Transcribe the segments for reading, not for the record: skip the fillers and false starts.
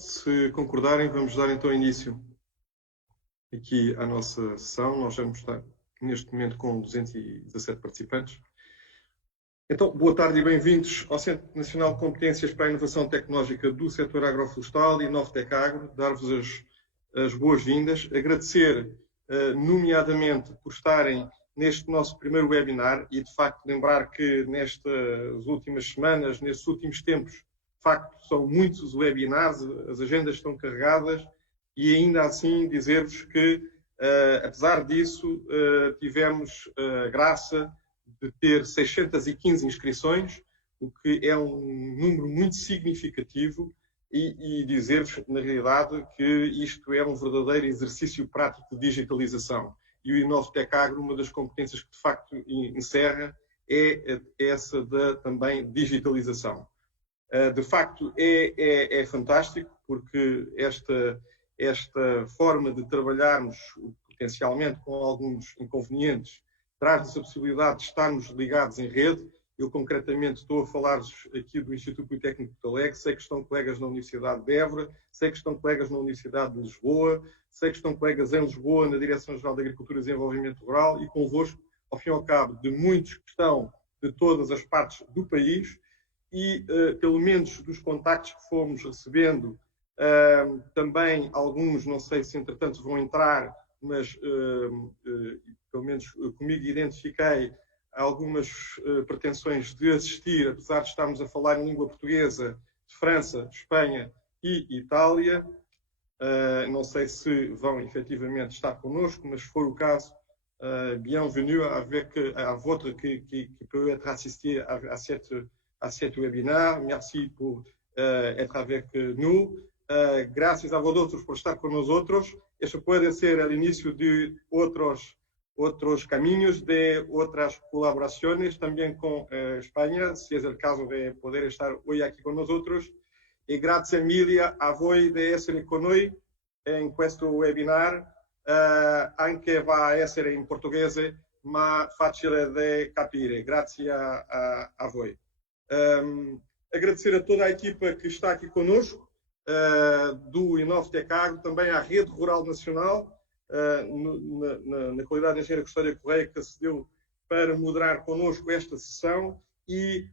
se concordarem, vamos dar então início aqui à nossa sessão. Nós vamos estar neste momento com 217 participantes. Então, boa tarde e bem-vindos ao Centro Nacional de Competências para a Inovação Tecnológica do Setor Agroflorestal, Inovtec Agro. Dar-vos as boas-vindas, agradecer nomeadamente por estarem neste nosso primeiro webinar e, de facto, lembrar que nestas últimas semanas, nestes últimos tempos, de facto, são muitos os webinars, as agendas estão carregadas e ainda assim dizer-vos que, apesar disso, tivemos a graça de ter 615 inscrições, o que é um número muito significativo e dizer-vos, na realidade, que isto é um verdadeiro exercício prático de digitalização. E o Inovtec Agro, uma das competências que, de facto, encerra é essa da também digitalização. De facto, é fantástico, porque esta forma de trabalharmos potencialmente com alguns inconvenientes traz-nos a possibilidade de estarmos ligados em rede. Eu, concretamente, estou a falar-vos aqui do Instituto Politécnico de Porto Alegre, sei que estão colegas na Universidade de Évora, sei que estão colegas na Universidade de Lisboa, sei que estão colegas em Lisboa, na Direção-Geral de Agricultura e Desenvolvimento Rural, e convosco, ao fim e ao cabo, de muitos que estão de todas as partes do país, e, pelo menos dos contactos que fomos recebendo, também alguns, não sei se entretanto vão entrar, mas pelo menos comigo identifiquei algumas pretensões de assistir, apesar de estarmos a falar em língua portuguesa, de França, Espanha e Itália. Não sei se vão efetivamente estar connosco, mas se for o caso, bienvenue à votre qui peut être assisté à cet webinaire. Merci pour être avec nous. Gracias a vosotros por estar con nosotros. Eso puede ser el inicio de otros caminos, de otras colaboraciones también con España, si es el caso de poder estar hoy aquí con nosotros. Y gracias, Emilia, a voi de essere con noi in questo webinar, anche va a essere in portoghese, ma facile de capire. Grazie a voi. Agradecer a toda a equipa que está aqui conosco, do Inovtec Agro, também à Rede Rural Nacional, na qualidade de engenheira Custódia Correia, que acedeu para moderar connosco esta sessão, e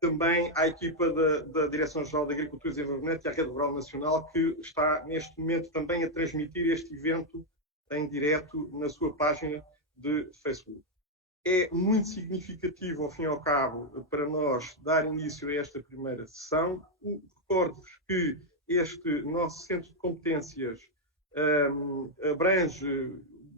também à equipa da Direção-Geral de Agricultura e Desenvolvimento e à Rede Rural Nacional, que está neste momento também a transmitir este evento em direto na sua página de Facebook. É muito significativo, ao fim e ao cabo, para nós dar início a esta primeira sessão. Recordo-vos que este nosso Centro de Competências abrange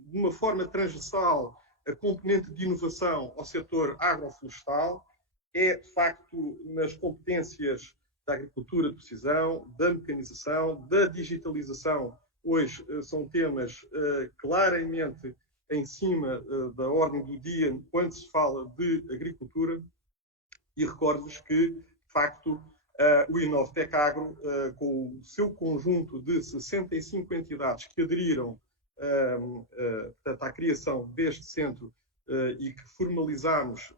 de uma forma transversal a componente de inovação ao setor agroflorestal. É, de facto, nas competências da agricultura de precisão, da mecanização, da digitalização. Hoje são temas claramente em cima da ordem do dia quando se fala de agricultura, e recordo-vos que, de facto, o Inovtec Agro, com o seu conjunto de 65 entidades que aderiram portanto, à criação deste centro e que formalizámos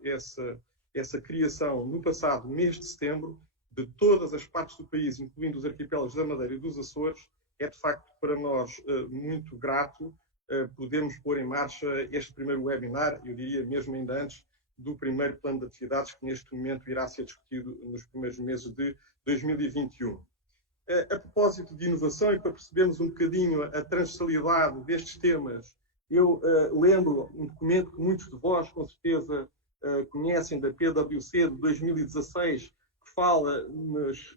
essa criação no passado mês de setembro, de todas as partes do país, incluindo os arquipélagos da Madeira e dos Açores, é de facto para nós muito grato podemos pôr em marcha este primeiro webinar, eu diria mesmo ainda antes do primeiro plano de atividades que neste momento irá ser discutido nos primeiros meses de 2021. A propósito de inovação, e para percebermos um bocadinho a transversalidade destes temas, eu lembro um documento que muitos de vós com certeza conhecem, da PwC de 2016, que fala nas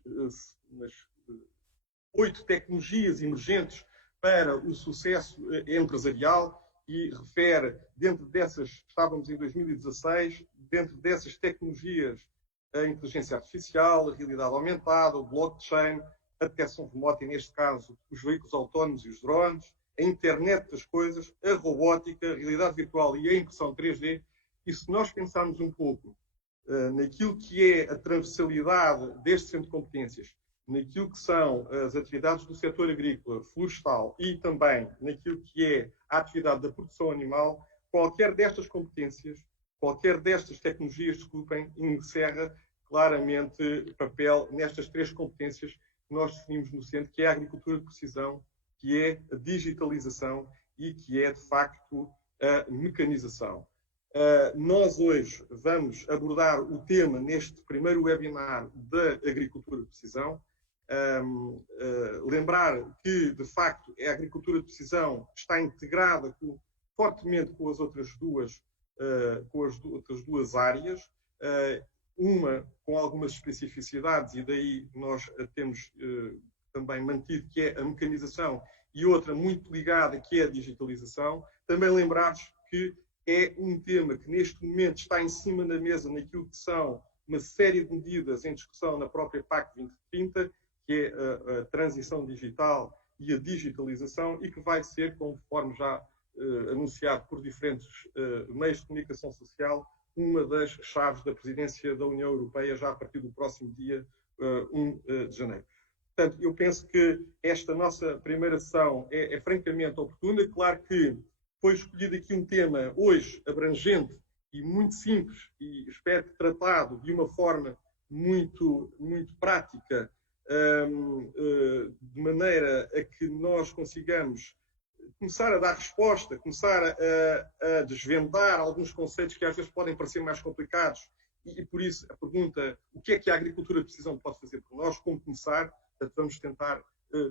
8 tecnologias emergentes para o sucesso empresarial, e refere, dentro dessas, estávamos em 2016, dentro dessas tecnologias, a inteligência artificial, a realidade aumentada, o blockchain, a detecção remota, e neste caso os veículos autónomos e os drones, a internet das coisas, a robótica, a realidade virtual e a impressão 3D. E se nós pensarmos um pouco naquilo que é a transversalidade deste centro de competências, naquilo que são as atividades do setor agrícola, florestal, e também naquilo que é a atividade da produção animal, qualquer destas competências, qualquer destas tecnologias, desculpem, encerra claramente papel nestas 3 competências que nós definimos no centro, que é a agricultura de precisão, que é a digitalização e que é, de facto, a mecanização. Nós hoje vamos abordar o tema neste primeiro webinar da agricultura de precisão. Lembrar que, de facto, a agricultura de precisão está integrada fortemente com as outras duas áreas, uma com algumas especificidades, e daí nós a temos também mantido, que é a mecanização, e outra muito ligada, que é a digitalização. Também lembrar-vos que é um tema que neste momento está em cima da mesa naquilo que são uma série de medidas em discussão na própria PAC 2030, que é a transição digital e a digitalização, e que vai ser, conforme já anunciado por diferentes meios de comunicação social, uma das chaves da presidência da União Europeia já a partir do próximo dia 1 de janeiro. Portanto, eu penso que esta nossa primeira sessão é francamente oportuna. Claro que foi escolhido aqui um tema hoje abrangente e muito simples, e espero que tratado de uma forma muito prática, de maneira a que nós consigamos começar a dar resposta, começar a desvendar alguns conceitos que às vezes podem parecer mais complicados, e por isso a pergunta: o que é que a agricultura de precisão pode fazer por nós? Como começar? Portanto, vamos tentar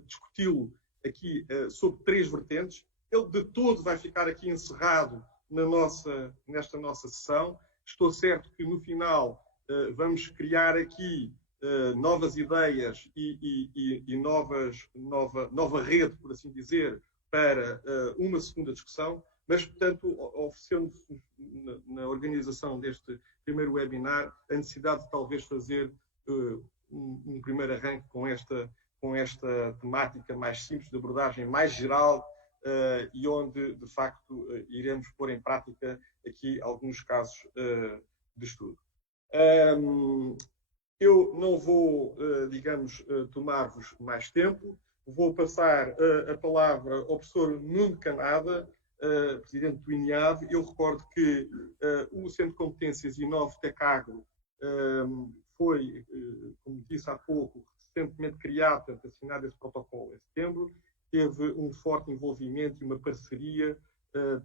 discuti-lo aqui sobre 3 vertentes. Ele de todo vai ficar aqui encerrado nesta nossa sessão. Estou certo que no final vamos criar aqui novas ideias e nova rede, por assim dizer, para uma segunda discussão, mas, portanto, oferecendo-se na organização deste primeiro webinar a necessidade de talvez fazer um primeiro arranque com esta temática mais simples, de abordagem mais geral, e onde, de facto, iremos pôr em prática aqui alguns casos de estudo. Eu não vou, digamos, tomar-vos mais tempo. Vou passar a palavra ao professor Nuno Canada, presidente do INIAV. Eu recordo que o Centro de Competências Inovtec Agro foi, como disse há pouco, recentemente criado, portanto, assinado esse protocolo em setembro. Teve um forte envolvimento e uma parceria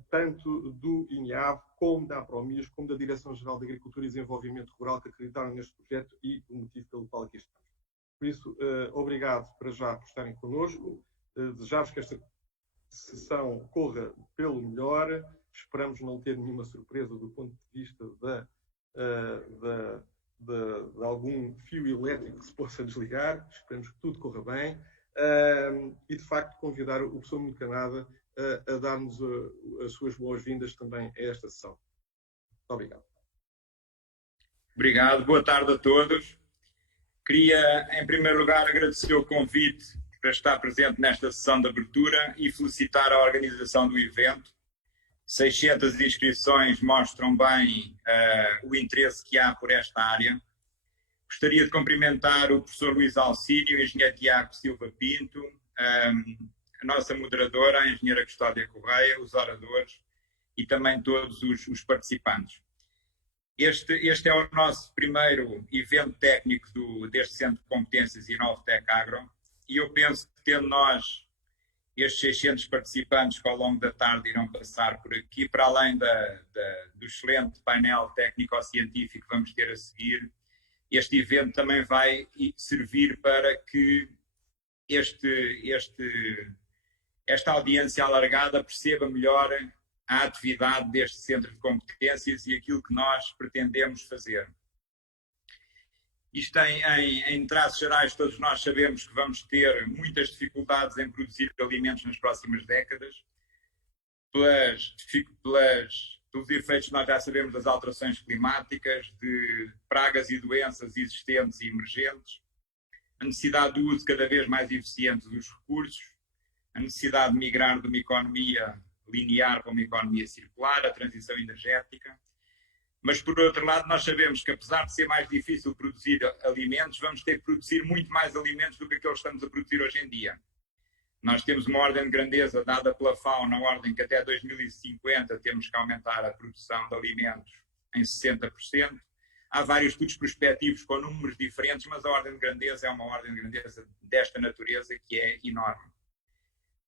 tanto do INIAV, como da APROMIS, como da Direção-Geral de Agricultura e Desenvolvimento Rural, que acreditaram neste projeto e o motivo pelo qual aqui estamos. Por isso, obrigado para já por estarem connosco. Desejar-vos que esta sessão corra pelo melhor. Esperamos não ter nenhuma surpresa do ponto de vista de algum fio elétrico que se possa desligar. Esperamos que tudo corra bem. E, de facto, convidar o professor Nuno Canada a dar-nos as suas boas-vindas também a esta sessão. Muito obrigado. Obrigado. Boa tarde a todos. Queria, em primeiro lugar, agradecer o convite para estar presente nesta sessão de abertura e felicitar a organização do evento. 600 inscrições mostram bem o interesse que há por esta área. Gostaria de cumprimentar o professor Luís Alcínio, o engenheiro Tiago Silva Pinto, a nossa moderadora, a engenheira Custódia Correia, os oradores e também todos os participantes. Este é o nosso primeiro evento técnico deste Centro de Competências Inovtec Agro, e eu penso que, tendo nós estes 600 participantes que ao longo da tarde irão passar por aqui, para além do excelente painel técnico-científico que vamos ter a seguir, este evento também vai servir para que esta audiência alargada perceba melhor a atividade deste Centro de Competências e aquilo que nós pretendemos fazer. Isto em traços gerais, todos nós sabemos que vamos ter muitas dificuldades em produzir alimentos nas próximas décadas, pelos efeitos que nós já sabemos das alterações climáticas, de pragas e doenças existentes e emergentes, a necessidade do uso cada vez mais eficiente dos recursos, a necessidade de migrar de uma economia linear para uma economia circular, a transição energética. Mas, por outro lado, nós sabemos que, apesar de ser mais difícil produzir alimentos, vamos ter que produzir muito mais alimentos do que aqueles que estamos a produzir hoje em dia. Nós temos uma ordem de grandeza dada pela FAO, na ordem que até 2050 temos que aumentar a produção de alimentos em 60%. Há vários estudos prospectivos com números diferentes, mas a ordem de grandeza é uma ordem de grandeza desta natureza que é enorme.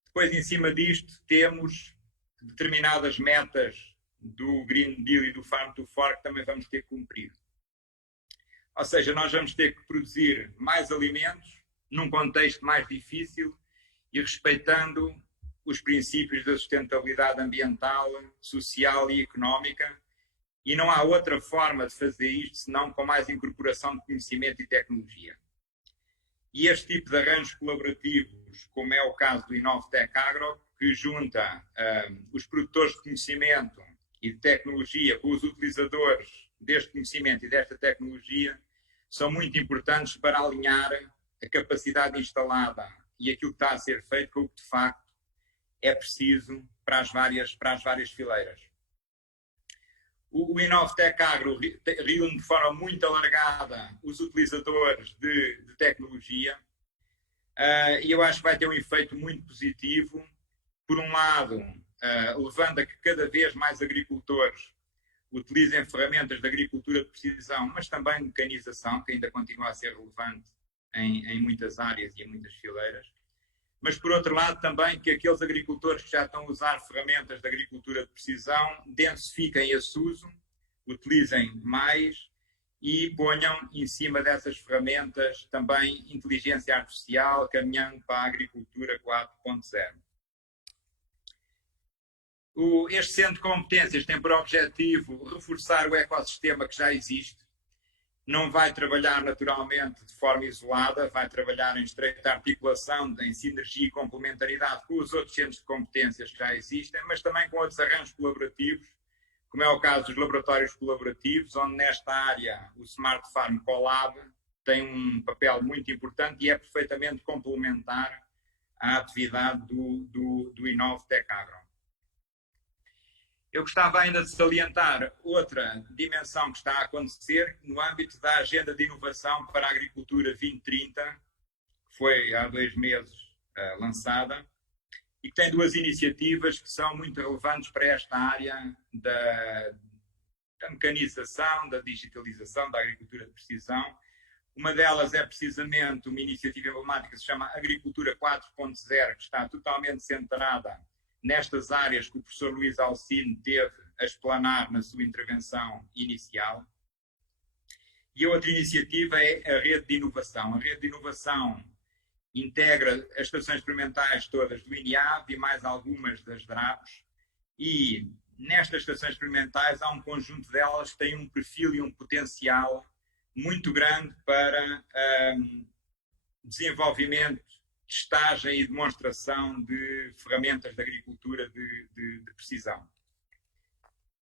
Depois, em cima disto, temos determinadas metas do Green Deal e do Farm to Fork que também vamos ter que cumprir. Ou seja, nós vamos ter que produzir mais alimentos num contexto mais difícil e respeitando os princípios da sustentabilidade ambiental, social e económica. E não há outra forma de fazer isto senão com mais incorporação de conhecimento e tecnologia. E este tipo de arranjos colaborativos, como é o caso do InnovTech Agro, que junta os produtores de conhecimento e de tecnologia com os utilizadores deste conhecimento e desta tecnologia, são muito importantes para alinhar a capacidade instalada e aquilo que está a ser feito com o que de facto é preciso para as várias fileiras. O InnovTech Agro reúne de forma muito alargada os utilizadores de tecnologia e eu acho que vai ter um efeito muito positivo. Por um lado, levando a que cada vez mais agricultores utilizem ferramentas de agricultura de precisão, mas também mecanização, que ainda continua a ser relevante em muitas áreas e em muitas fileiras. Mas, por outro lado, também que aqueles agricultores que já estão a usar ferramentas de agricultura de precisão densifiquem esse uso, utilizem mais e ponham em cima dessas ferramentas também inteligência artificial, caminhando para a agricultura 4.0. Este centro de competências tem por objetivo reforçar o ecossistema que já existe. Não vai trabalhar naturalmente de forma isolada, vai trabalhar em estreita articulação, em sinergia e complementaridade com os outros centros de competências que já existem, mas também com outros arranjos colaborativos, como é o caso dos laboratórios colaborativos, onde nesta área o Smart Farm Collab tem um papel muito importante e é perfeitamente complementar à atividade do InnovTech Agro. Eu gostava ainda de salientar outra dimensão que está a acontecer no âmbito da Agenda de Inovação para a Agricultura 2030, que foi há 2 meses lançada, e que tem 2 iniciativas que são muito relevantes para esta área da mecanização, da digitalização, da agricultura de precisão. Uma delas é precisamente uma iniciativa emblemática que se chama Agricultura 4.0, que está totalmente centrada nestas áreas que o professor Luís Alcine teve a explanar na sua intervenção inicial. E a outra iniciativa é a Rede de Inovação. A Rede de Inovação integra as estações experimentais todas do INIAV e mais algumas das DRAPs. E nestas estações experimentais há um conjunto delas que tem um perfil e um potencial muito grande para desenvolvimento, testagem e demonstração de ferramentas de agricultura de precisão.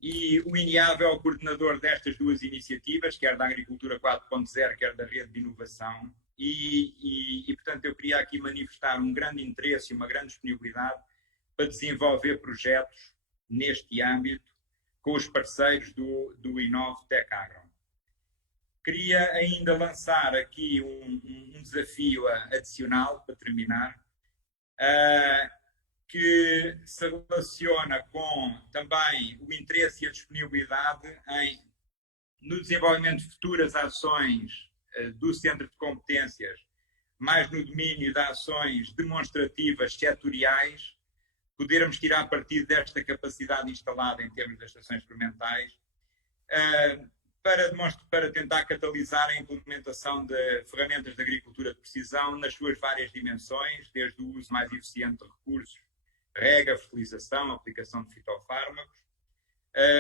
E o INIAV é o coordenador destas 2 iniciativas, quer da Agricultura 4.0, quer da Rede de Inovação, e, portanto, eu queria aqui manifestar um grande interesse e uma grande disponibilidade para desenvolver projetos neste âmbito com os parceiros do InnovTech Agro. Queria ainda lançar aqui um desafio adicional, para terminar, que se relaciona com também o interesse e a disponibilidade no desenvolvimento de futuras ações do Centro de Competências, mais no domínio de ações demonstrativas setoriais, podermos tirar partido desta capacidade instalada em termos das estações experimentais, para tentar catalisar a implementação de ferramentas de agricultura de precisão nas suas várias dimensões, desde o uso mais eficiente de recursos, rega, fertilização, aplicação de fitofármacos,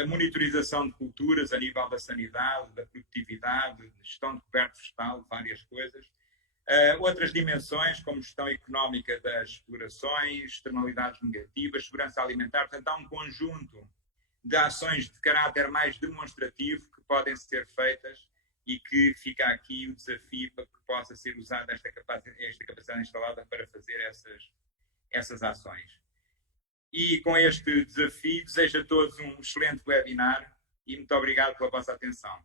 monitorização de culturas a nível da sanidade, da produtividade, gestão de coberto vegetal, várias coisas. Outras dimensões, como gestão económica das explorações, externalidades negativas, segurança alimentar. Portanto, há um conjunto de ações de caráter mais demonstrativo que podem ser feitas e que fica aqui o desafio para que possa ser usada esta capacidade instalada para fazer essas ações. E com este desafio, desejo a todos um excelente webinar e muito obrigado pela vossa atenção.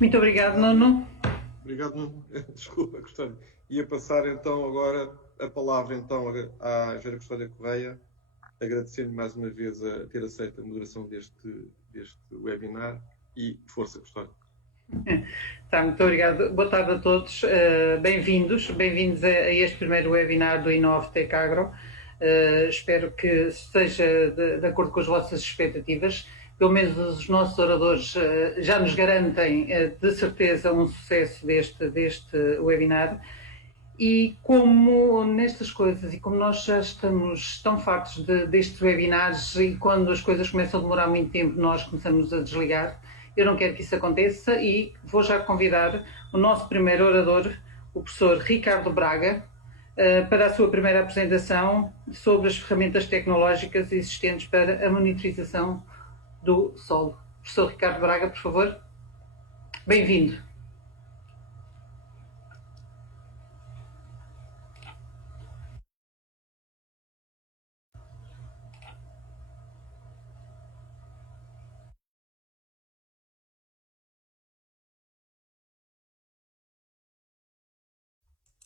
Muito obrigado, Nuno. Obrigado, Nuno. Desculpa, Custódio. Ia passar então agora a palavra então à Engenheira Custódia Correia, agradecendo mais uma vez a ter aceito a moderação deste deste webinar e força, Custódio. Tá, muito obrigado. Boa tarde a todos. Bem-vindos a este primeiro webinar do InnovTech Agro. Espero que esteja de acordo com as vossas expectativas. Pelo menos os nossos oradores já nos garantem de certeza um sucesso deste webinar. E como nestas coisas, e como nós já estamos tão fartos destes webinars, e quando as coisas começam a demorar muito tempo, nós começamos a desligar, eu não quero que isso aconteça e vou já convidar o nosso primeiro orador, o professor Ricardo Braga, para a sua primeira apresentação sobre as ferramentas tecnológicas existentes para a monitorização do solo. Professor Ricardo Braga, por favor. Bem-vindo.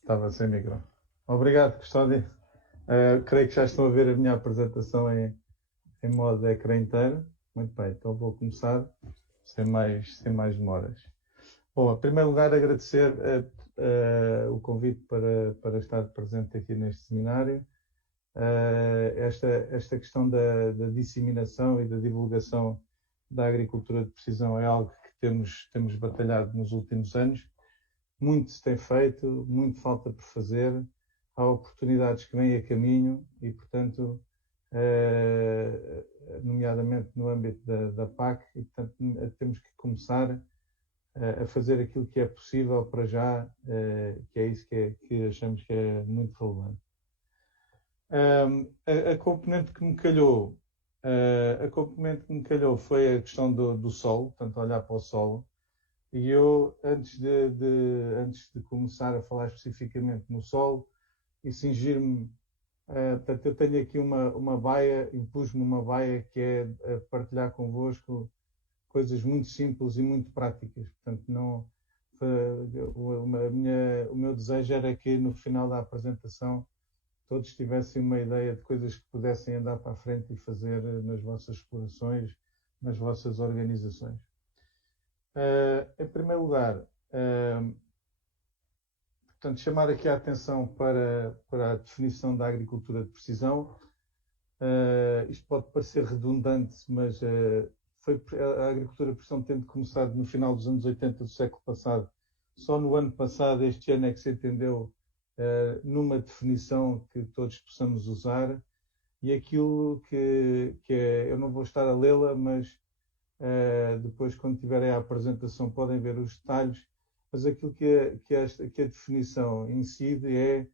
Estava sem micro. Obrigado, Custódio. Creio que já estão a ver a minha apresentação em modo de ecrã inteiro. Muito bem, então vou começar sem mais demoras. Bom, em primeiro lugar, agradecer o convite para estar presente aqui neste seminário. Esta questão da disseminação e da divulgação da agricultura de precisão é algo que temos batalhado nos últimos anos. Muito se tem feito, muito falta por fazer, há oportunidades que vêm a caminho e, portanto, nomeadamente no âmbito da PAC, e, portanto, temos que começar a fazer aquilo que é possível para já, que é isso que achamos que é muito relevante. A componente que me calhou, foi a questão do solo, portanto, olhar para o solo. E eu, antes de começar a falar especificamente no solo e cingir-me, portanto, eu tenho aqui uma baia, impus-me uma baia que é partilhar convosco coisas muito simples e muito práticas. Portanto, o meu desejo era que no final da apresentação todos tivessem uma ideia de coisas que pudessem andar para a frente e fazer nas vossas explorações, nas vossas organizações. Em primeiro lugar, portanto, chamar aqui a atenção para a definição da agricultura de precisão. Isto pode parecer redundante, mas a agricultura de precisão tendo começado no final dos anos 80 do século passado. Só no ano passado, este ano, é que se entendeu numa definição que todos possamos usar. E aquilo que é, eu não vou estar a lê-la, mas depois, quando tiverem a apresentação, podem ver os detalhes, mas aquilo que a definição incide é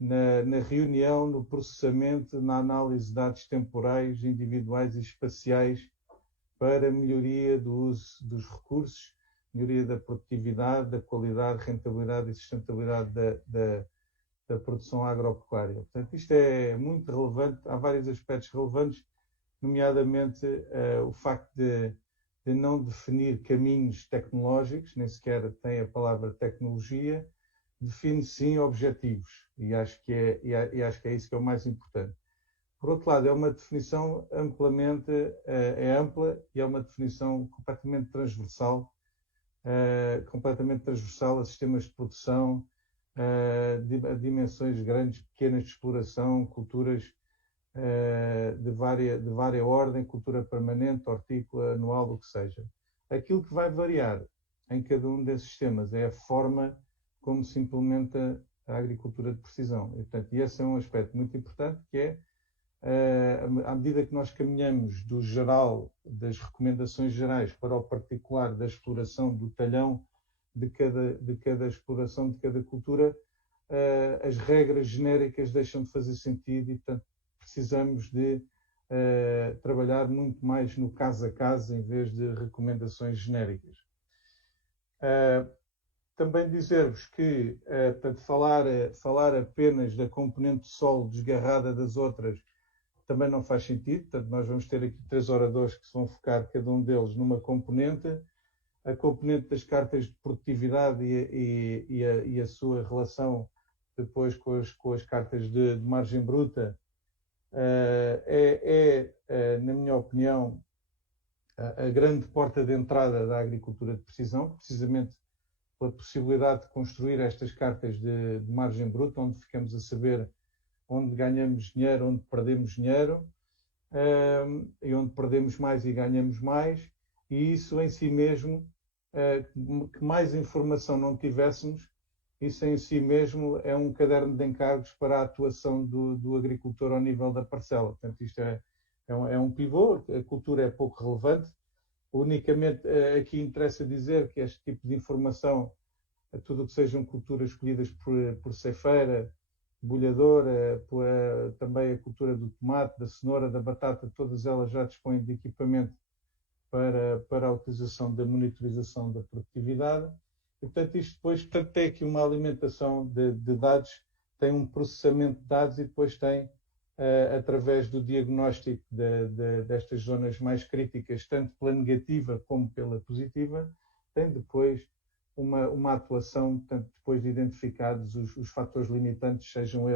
na reunião, no processamento, na análise de dados temporais, individuais e espaciais para melhoria do uso dos recursos, melhoria da produtividade, da qualidade, rentabilidade e sustentabilidade da produção agropecuária. Portanto, isto é muito relevante, há vários aspectos relevantes, nomeadamente o facto de não definir caminhos tecnológicos, nem sequer tem a palavra tecnologia, define sim objetivos, e acho que é isso que é o mais importante. Por outro lado, é uma definição ampla e é uma definição completamente transversal a sistemas de produção, a dimensões grandes, pequenas de exploração, culturas de vária ordem, cultura permanente, hortícola, anual, o que seja. Aquilo que vai variar em cada um desses sistemas é a forma como se implementa a agricultura de precisão. E, portanto, esse é um aspecto muito importante, que é, à medida que nós caminhamos do geral, das recomendações gerais, para o particular da exploração do talhão de cada exploração, de cada cultura, as regras genéricas deixam de fazer sentido e, portanto, precisamos de trabalhar muito mais no caso a caso em vez de recomendações genéricas. Também dizer-vos que, portanto, falar apenas da componente de solo desgarrada das outras também não faz sentido. Portanto, nós vamos ter aqui 3 oradores que se vão focar, cada um deles, numa componente. A componente das cartas de produtividade e a sua relação depois com as cartas de margem bruta na minha opinião, a grande porta de entrada da agricultura de precisão, precisamente pela possibilidade de construir estas cartas de margem bruta, onde ficamos a saber onde ganhamos dinheiro, onde perdemos dinheiro, e onde perdemos mais e ganhamos mais, e isso em si mesmo, que mais informação não tivéssemos, isso em si mesmo é um caderno de encargos para a atuação do agricultor ao nível da parcela. Portanto, isto é um pivô, a cultura é pouco relevante. Unicamente aqui interessa dizer que este tipo de informação, tudo o que sejam culturas escolhidas por ceifeira, bolhadora, também a cultura do tomate, da cenoura, da batata, todas elas já dispõem de equipamento para a utilização da monitorização da produtividade. E, portanto, isto depois tem aqui uma alimentação de dados, tem um processamento de dados e depois tem, através do diagnóstico destas zonas mais críticas, tanto pela negativa como pela positiva, tem depois uma atuação, tanto depois de identificados os fatores limitantes, sejam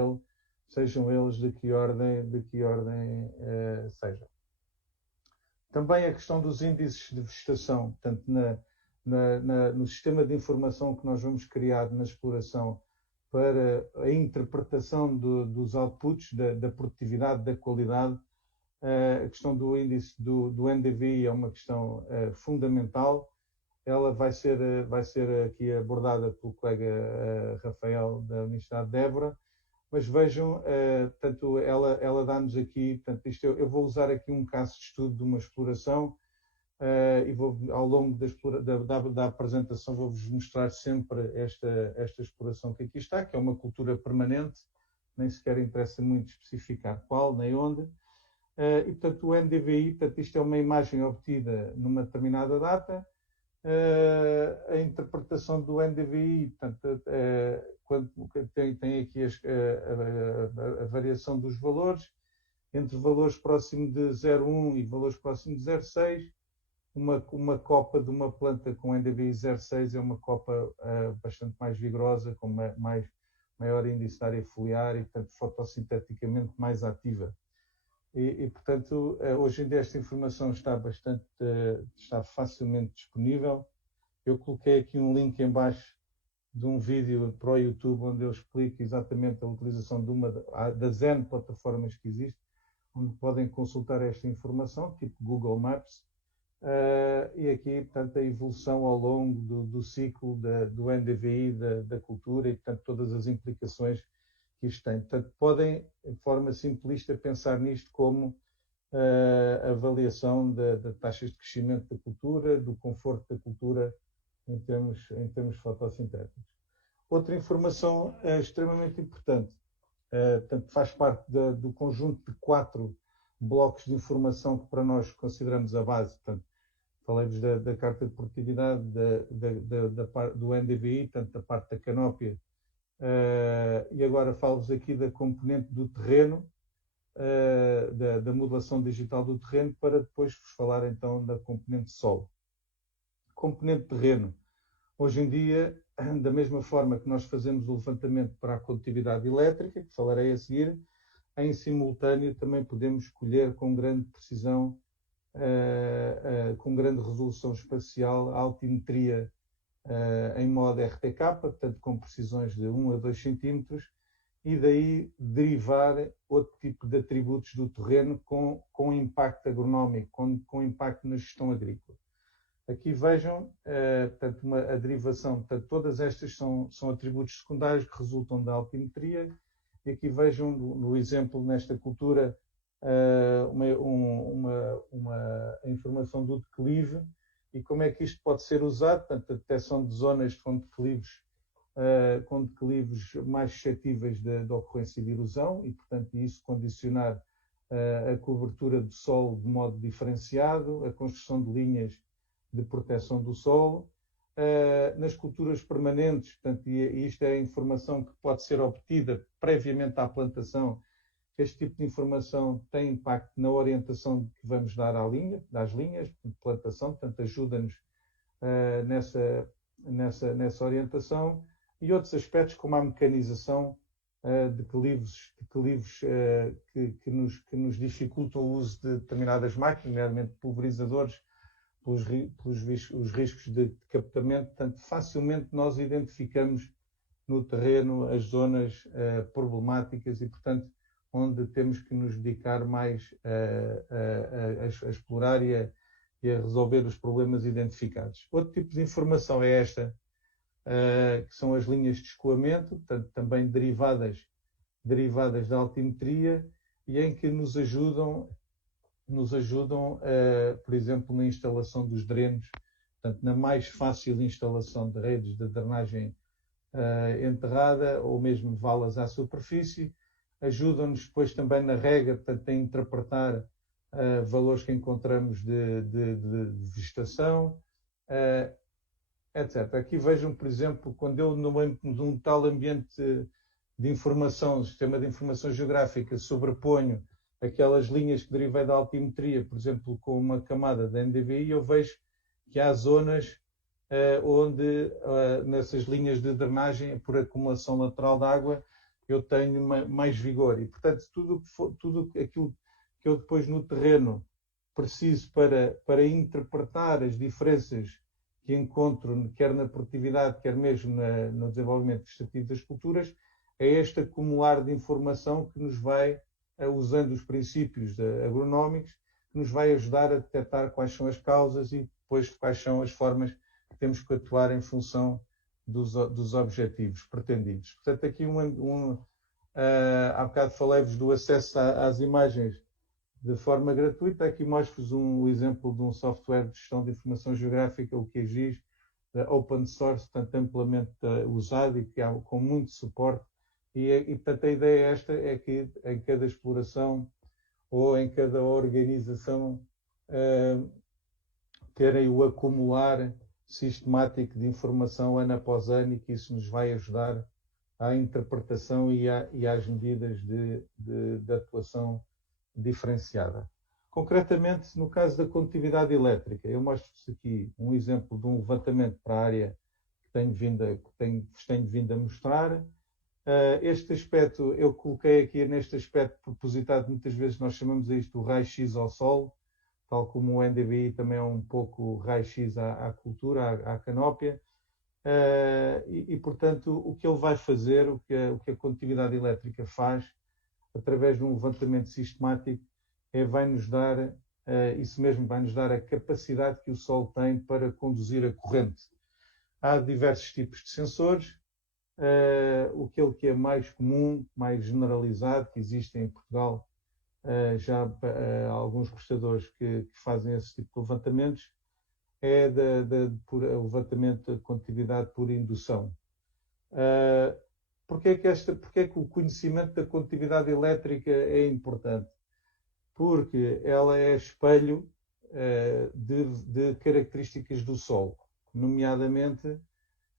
eles de que ordem sejam. Também a questão dos índices de vegetação, portanto, no sistema de informação que nós vamos criar na exploração para a interpretação dos outputs, da produtividade, da qualidade, a questão do índice do NDVI é uma questão fundamental. Ela vai ser aqui abordada pelo colega Rafael da Universidade de Évora, mas vejam, portanto, ela dá-nos aqui, portanto, eu vou usar aqui um caso de estudo de uma exploração e ao longo da apresentação vou-vos mostrar sempre esta exploração que aqui está, que é uma cultura permanente, nem sequer interessa muito especificar qual, nem onde, e portanto o NDVI, portanto, isto é uma imagem obtida numa determinada data. A interpretação do NDVI, portanto, quando tem aqui a variação dos valores, entre valores próximos de 0,1 e valores próximos de 0,6, uma copa de uma planta com NDVI 0,6 é uma copa bastante mais vigorosa, com maior índice de área foliar e, portanto, fotossinteticamente mais ativa. E, portanto, hoje em dia esta informação está facilmente disponível. Eu coloquei aqui um link em baixo de um vídeo para o YouTube onde eu explico exatamente a utilização das N plataformas que existem, onde podem consultar esta informação, tipo Google Maps, e aqui, portanto, a evolução ao longo do ciclo do NDVI, da cultura e, portanto, todas as implicações que isto tem. Portanto, podem, de forma simplista, pensar nisto como a avaliação da taxas de crescimento da cultura, do conforto da cultura em termos fotossintéticos. Outra informação extremamente importante, portanto, faz parte do conjunto de 4 blocos de informação que para nós consideramos a base. Portanto, falei-vos da carta de produtividade, do NDVI, portanto, da parte da canópia, e agora falo-vos aqui da componente do terreno, da modelação digital do terreno, para depois vos falar então da componente solo. Componente terreno. Hoje em dia, da mesma forma que nós fazemos o levantamento para a condutividade elétrica, que falarei a seguir, em simultâneo também podemos colher com grande precisão, com grande resolução espacial, a altimetria em modo RTK, portanto com precisões de 1 a 2 centímetros, e daí derivar outro tipo de atributos do terreno com impacto agronómico, com impacto na gestão agrícola. Aqui vejam, portanto, a derivação, portanto, todas estas são atributos secundários que resultam da altimetria, e aqui vejam no exemplo nesta cultura a informação do declive e como é que isto pode ser usado, portanto, a detecção de zonas com declives mais suscetíveis da ocorrência de erosão e, portanto, isso condicionar a cobertura do solo de modo diferenciado, a construção de linhas de proteção do solo. Nas culturas permanentes, portanto, e isto é a informação que pode ser obtida previamente à plantação, este tipo de informação tem impacto na orientação que vamos dar às linhas de plantação, portanto, ajuda-nos nessa orientação, e outros aspectos como a mecanização de clives que nos dificultam o uso de determinadas máquinas, nomeadamente pulverizadores, os riscos de captamento. Portanto, facilmente nós identificamos no terreno as zonas problemáticas e, portanto, onde temos que nos dedicar mais a explorar e a resolver os problemas identificados. Outro tipo de informação é esta, que são as linhas de escoamento, portanto, também derivadas da altimetria e em que nos ajudam, por exemplo, na instalação dos drenos, portanto, na mais fácil instalação de redes de drenagem enterrada ou mesmo valas à superfície. Ajudam-nos depois também na rega, portanto, a interpretar valores que encontramos de vegetação, etc. Aqui vejam, por exemplo, quando eu, num tal ambiente de informação, sistema de informação geográfica, sobreponho aquelas linhas que derivei da altimetria, por exemplo, com uma camada da NDVI, eu vejo que há zonas onde, nessas linhas de drenagem, por acumulação lateral de água, eu tenho mais vigor. E, portanto, tudo aquilo que eu depois no terreno preciso para interpretar as diferenças que encontro, quer na produtividade, quer mesmo no desenvolvimento vegetativo das culturas, é este acumular de informação que nos vai, usando os princípios agronómicos, que nos vai ajudar a detectar quais são as causas e depois quais são as formas que temos que atuar em função dos objetivos pretendidos. Portanto, aqui há bocado falei-vos do acesso às imagens de forma gratuita. Aqui mostro-vos um exemplo de um software de gestão de informação geográfica, o QGIS, open source, portanto, amplamente usado e que há com muito suporte. E, portanto, a ideia esta é que em cada exploração ou em cada organização terem o acumular sistemático de informação ano após ano, e que isso nos vai ajudar à interpretação e às medidas de atuação diferenciada. Concretamente, no caso da condutividade elétrica, eu mostro-vos aqui um exemplo de um levantamento para a área que tenho vindo a mostrar. Este aspecto, eu coloquei aqui neste aspecto propositado, muitas vezes nós chamamos isto o raio-x ao solo, tal como o NDVI também é um pouco raio-x à cultura, à canópia. Portanto, o que ele vai fazer, o que a condutividade elétrica faz, através de um levantamento sistemático, vai-nos dar isso mesmo, vai-nos dar a capacidade que o solo tem para conduzir a corrente. Há diversos tipos de sensores. Aquele que é mais comum, mais generalizado, que existe em Portugal, já há alguns prestadores que fazem esse tipo de levantamentos, é o levantamento de condutividade por indução. Porquê que o conhecimento da condutividade elétrica é importante? Porque ela é espelho de características do solo, nomeadamente,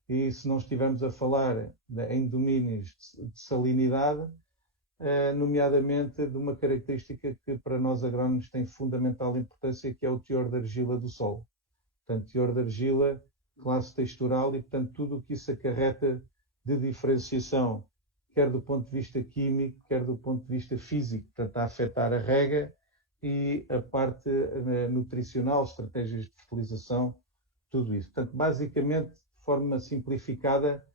e se não estivermos a falar em domínios de salinidade, nomeadamente de uma característica que para nós agrónomos tem fundamental importância, que é o teor de argila do solo. Portanto, teor de argila, classe textural e, portanto, tudo o que isso acarreta de diferenciação, quer do ponto de vista químico, quer do ponto de vista físico, portanto, a afetar a rega e a parte nutricional, estratégias de fertilização, tudo isso. Portanto, basicamente, de forma simplificada,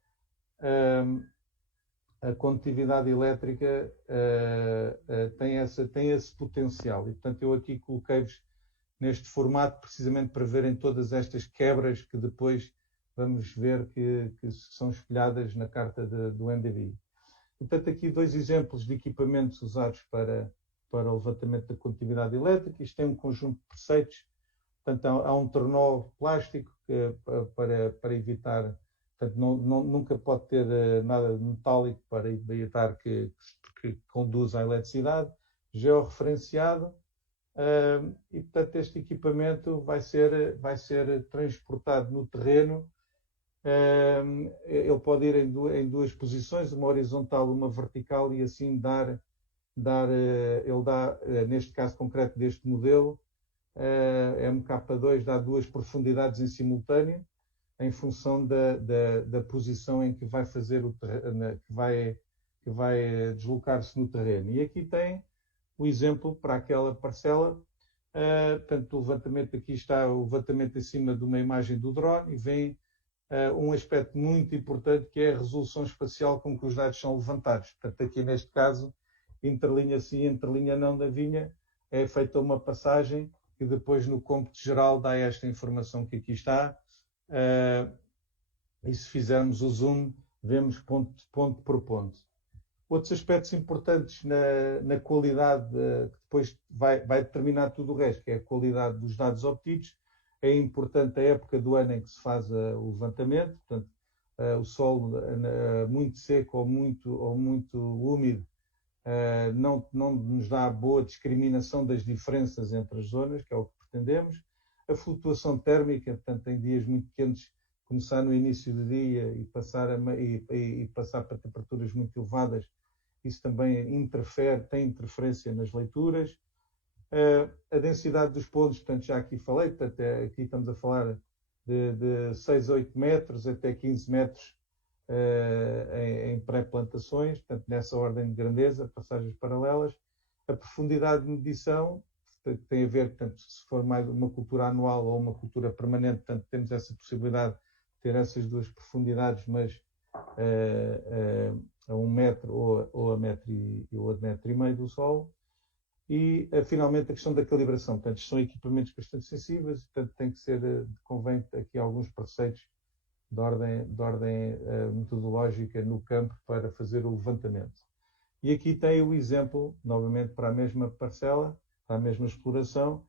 a condutividade elétrica tem esse potencial. E, portanto, eu aqui coloquei-vos neste formato precisamente para verem todas estas quebras que depois vamos ver que são espelhadas na carta do NDVI. Portanto, aqui dois exemplos de equipamentos usados para o levantamento da condutividade elétrica. Isto tem um conjunto de preceitos. Portanto, há um tornó plástico para evitar, portanto, nunca pode ter nada de metálico para evitar que conduza à eletricidade, georreferenciado, e, portanto, este equipamento vai ser transportado no terreno. Ele pode ir em duas posições, uma horizontal, uma vertical, e assim ele dá, neste caso concreto deste modelo, MK2 dá duas profundidades em simultâneo, em função da posição em que vai fazer que vai deslocar-se no terreno. E aqui tem o exemplo para aquela parcela, Portanto, o levantamento, aqui está o levantamento em cima de uma imagem do drone e vem um aspecto muito importante que é a resolução espacial com que os dados são levantados. Portanto, aqui neste caso, interlinha sim, interlinha não da vinha, é feita uma passagem que depois no cômputo geral dá esta informação que aqui está. E se fizermos o zoom, vemos ponto por ponto. Outros aspectos importantes na qualidade, que depois vai determinar tudo o resto, que é a qualidade dos dados obtidos. É importante a época do ano em que se faz o levantamento, portanto, o solo muito seco ou muito úmido não nos dá boa discriminação das diferenças entre as zonas, que é o que pretendemos. A flutuação térmica, portanto, em dias muito quentes, começar no início do dia e passar para temperaturas muito elevadas, isso também tem interferência nas leituras. A densidade dos pontos, portanto, já aqui falei, portanto, aqui estamos a falar de 6 a 8 metros até 15 metros em pré-plantações, portanto, nessa ordem de grandeza, passagens paralelas. A profundidade de medição tem a ver, portanto, se for mais uma cultura anual ou uma cultura permanente, portanto, temos essa possibilidade de ter essas duas profundidades, mas a 1 metro ou a metro e meio do solo. E, finalmente, a questão da calibração. Portanto, são equipamentos bastante sensíveis, portanto, convém aqui alguns preceitos de ordem metodológica no campo para fazer o levantamento. E aqui tem o exemplo, novamente, para a mesma parcela, para a mesma exploração,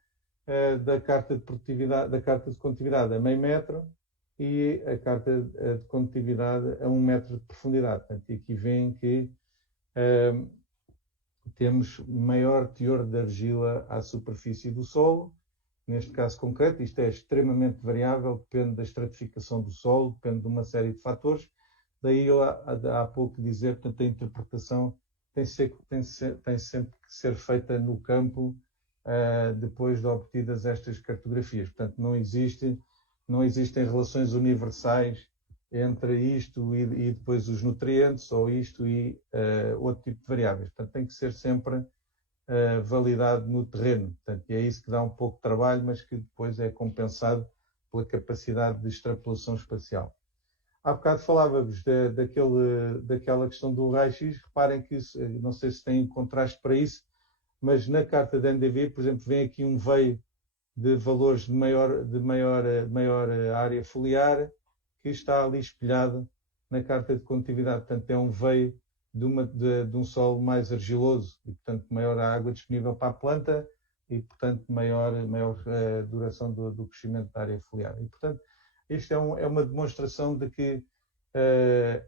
da carta de produtividade, da carta de condutividade a meio metro e a carta de condutividade a 1 metro de profundidade. Portanto, aqui vem que temos maior teor de argila à superfície do solo. Neste caso concreto, isto é extremamente variável, depende da estratificação do solo, depende de uma série de fatores. Daí eu há pouco dizer, portanto, a interpretação tem sempre que ser feita no campo depois de obtidas estas cartografias. Portanto, não existem relações universais entre isto e depois os nutrientes, ou isto e outro tipo de variáveis. Portanto, tem que ser sempre validado no terreno. Portanto, é isso que dá um pouco de trabalho, mas que depois é compensado pela capacidade de extrapolação espacial. Há bocado falávamos daquela questão do raio-x. Reparem que isso, não sei se tem contraste para isso, mas na carta da NDV, por exemplo, vem aqui um veio de valores de maior área foliar, que está ali espelhado na carta de condutividade. Portanto, é um veio de um solo mais argiloso e, portanto, maior a água disponível para a planta e, portanto, maior duração do crescimento da área foliar. E, portanto, isto é uma demonstração de que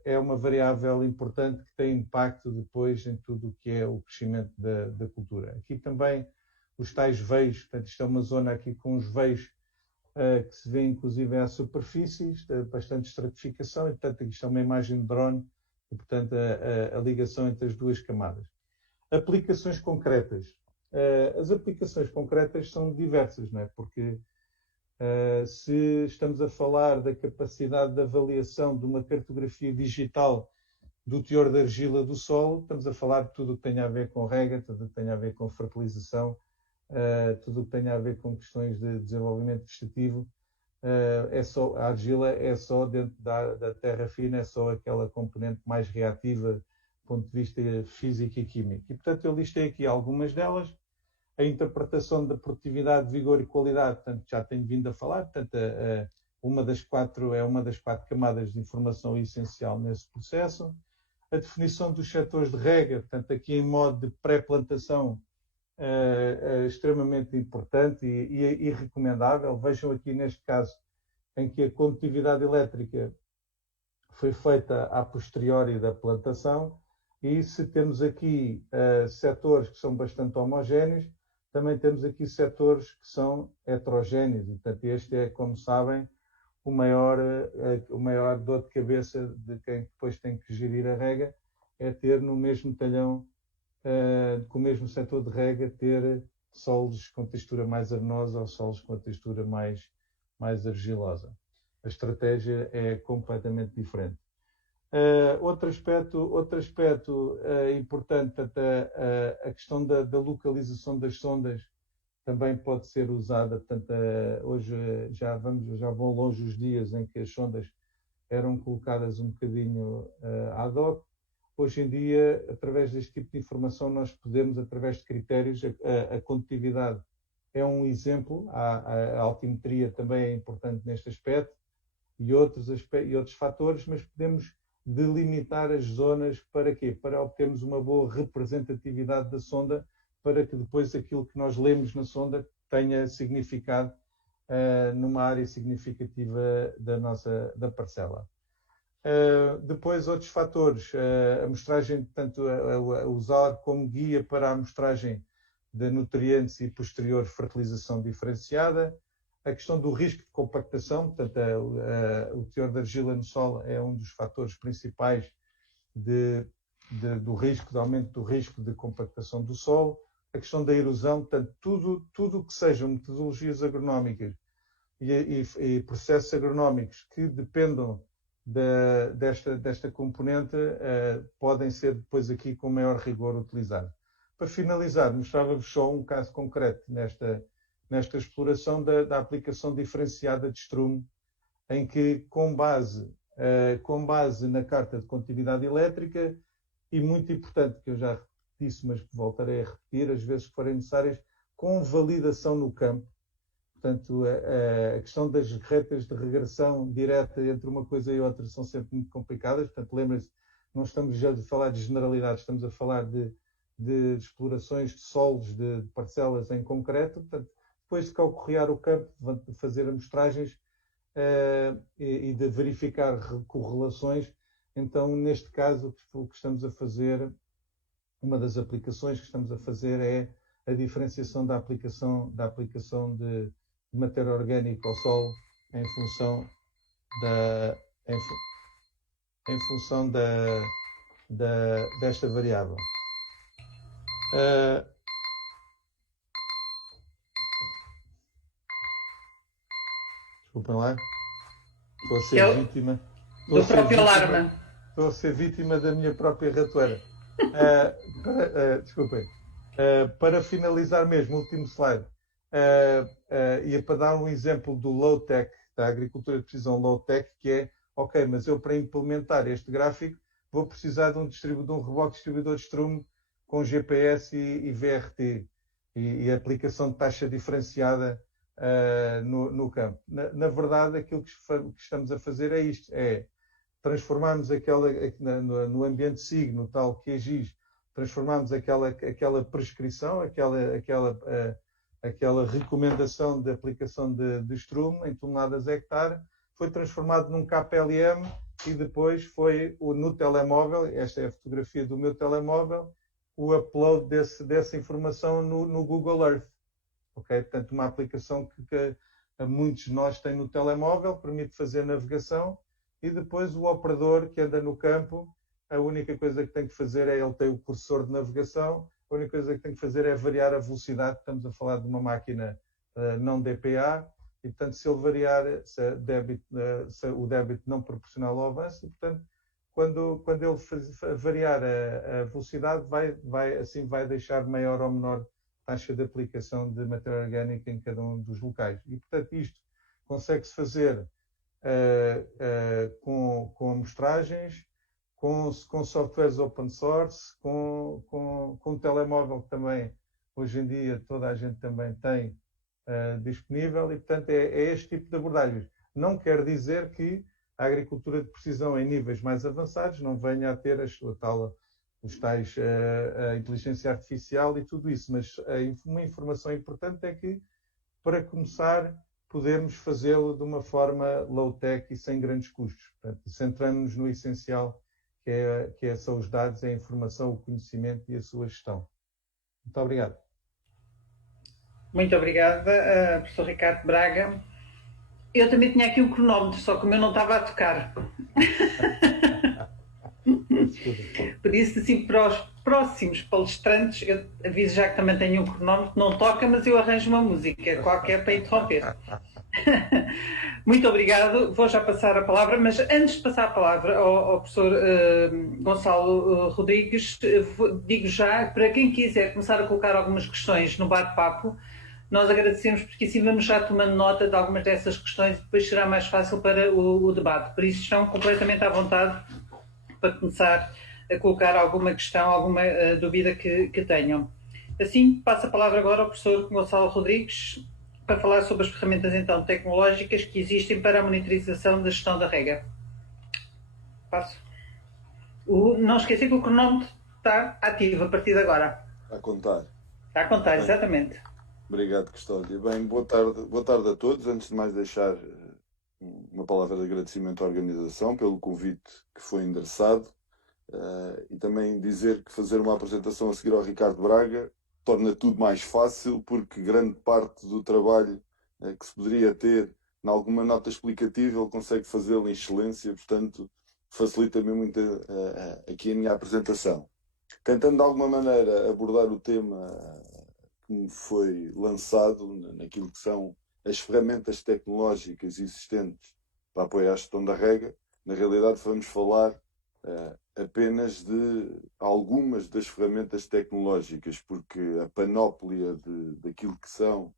é uma variável importante que tem impacto depois em tudo o que é o crescimento da cultura. Aqui também os tais veios, portanto, isto é uma zona aqui com os veios que se vê inclusive à superfície, bastante estratificação, e portanto aqui está uma imagem de drone, e portanto a ligação entre as duas camadas. Aplicações concretas. As aplicações concretas são diversas, não é? Porque se estamos a falar da capacidade de avaliação de uma cartografia digital do teor de argila do solo, estamos a falar de tudo o que tem a ver com rega, tudo o que tem a ver com fertilização, tudo o que tem a ver com questões de desenvolvimento vegetativo. A argila é só dentro da terra fina, é só aquela componente mais reativa do ponto de vista físico e químico. E, portanto, eu listei aqui algumas delas. A interpretação da produtividade, vigor e qualidade, portanto, já tenho vindo a falar, portanto, uma das quatro camadas de informação essencial nesse processo. A definição dos setores de rega, portanto, aqui em modo de pré-plantação, extremamente importante e recomendável. Vejam aqui neste caso em que a condutividade elétrica foi feita a posteriori da plantação, e se temos aqui setores que são bastante homogéneos, também temos aqui setores que são heterogéneos, e portanto este é, como sabem, o maior dor de cabeça de quem depois tem que gerir a rega, é ter no mesmo talhão, com o mesmo setor de rega, ter solos com textura mais arenosa ou solos com a textura mais argilosa. A estratégia é completamente diferente. Outro aspecto importante, a questão da localização das sondas também pode ser usada. Portanto, hoje já vão longe os dias em que as sondas eram colocadas um bocadinho ad hoc. Hoje em dia, através deste tipo de informação, nós podemos, através de critérios, a condutividade é um exemplo, a altimetria também é importante neste aspecto, e outros fatores, mas podemos delimitar as zonas para quê? Para obtermos uma boa representatividade da sonda, para que depois aquilo que nós lemos na sonda tenha significado numa área significativa da parcela. Depois outros fatores, a amostragem, tanto a usar como guia para a amostragem de nutrientes e posterior fertilização diferenciada, a questão do risco de compactação, portanto o teor de argila no solo é um dos fatores principais do risco, de aumento do risco de compactação do solo, a questão da erosão, portanto tudo que sejam metodologias agronómicas e processos agronómicos que dependam desta componente podem ser depois aqui com maior rigor utilizados. Para finalizar, mostrava-vos só um caso concreto nesta exploração da aplicação diferenciada de estrume, em que com base na carta de condutividade elétrica, e muito importante, que eu já disse, mas voltarei a repetir, as vezes que forem necessárias, com validação no campo. Portanto, a questão das retas de regressão direta entre uma coisa e outra são sempre muito complicadas. Portanto, lembrem-se, não estamos já a falar de generalidades, estamos a falar de explorações de solos, de parcelas em concreto. Portanto, depois de calcorrear o campo, de fazer amostragens e de verificar correlações, então, neste caso, o que estamos a fazer, uma das aplicações que estamos a fazer é a diferenciação da aplicação de matéria orgânica ao solo em função desta variável. Desculpem lá, estou a ser vítima do próprio alarme. Estou a ser vítima da minha própria ratoeira. Desculpem. Para finalizar mesmo, último slide, e para dar um exemplo do low-tech, da agricultura de precisão low-tech, que é, ok, mas eu para implementar este gráfico vou precisar de um reboque distribuidor de estrume com GPS e VRT e aplicação de taxa diferenciada no campo. Na verdade, aquilo que estamos a fazer é isto, é transformarmos no ambiente SIG, no tal QGIS, transformarmos aquela prescrição, aquela recomendação de aplicação de estrume em toneladas hectare, foi transformado num KPLM e depois foi no telemóvel, esta é a fotografia do meu telemóvel, o upload dessa informação no Google Earth. Okay? Portanto, uma aplicação que muitos de nós têm no telemóvel, permite fazer navegação, e depois o operador que anda no campo, a única coisa que tem que fazer ele tem o cursor de navegação, a única coisa que tem que fazer é variar a velocidade. Estamos a falar de uma máquina não DPA, e portanto se ele variar, se o débito não proporcional ao avanço, e portanto quando ele variar a velocidade, vai deixar maior ou menor taxa de aplicação de matéria orgânica em cada um dos locais. E portanto isto consegue-se fazer com amostragens, com softwares open source, com telemóvel que também, hoje em dia, toda a gente também tem disponível, e, portanto, é este tipo de abordagens. Não quer dizer que a agricultura de precisão em níveis mais avançados não venha a ter a inteligência artificial e tudo isso, mas uma informação importante é que, para começar, podemos fazê-lo de uma forma low-tech e sem grandes custos. Portanto, centramos-nos no essencial, que são os dados, a informação, o conhecimento e a sua gestão. Muito obrigado. Muito obrigada, professor Ricardo Braga. Eu também tinha aqui um cronómetro, só que o meu não estava a tocar. Pedisse assim para os próximos palestrantes, eu aviso já que também tenho um cronómetro, não toca, mas eu arranjo uma música qualquer para interromper. Muito obrigado, vou já passar a palavra, mas antes de passar a palavra ao professor Gonçalo Rodrigues, digo já, para quem quiser começar a colocar algumas questões no bate-papo, nós agradecemos porque assim vamos já tomando nota de algumas dessas questões e depois será mais fácil para o debate. Por isso estão completamente à vontade para começar a colocar alguma questão, alguma dúvida que tenham. Assim, passo a palavra agora ao professor Gonçalo Rodrigues para falar sobre as ferramentas então tecnológicas que existem para a monitorização da gestão da rega. Passo. Não esquecer que o cronómetro está ativo a partir de agora. A contar. Está a contar, Bem, exatamente. obrigado, Custódio. Bem, boa tarde a todos. Antes de mais deixar uma palavra de agradecimento à organização pelo convite que foi endereçado e também dizer que fazer uma apresentação a seguir ao Ricardo Braga torna tudo mais fácil, porque grande parte do trabalho que se poderia ter em alguma nota explicativa ele consegue fazê-lo em excelência, portanto facilita-me muito aqui a minha apresentação. Tentando de alguma maneira abordar o tema que me foi lançado naquilo que são as ferramentas tecnológicas existentes para apoiar a gestão da rega, na realidade vamos falar apenas de algumas das ferramentas tecnológicas, porque a panóplia daquilo que são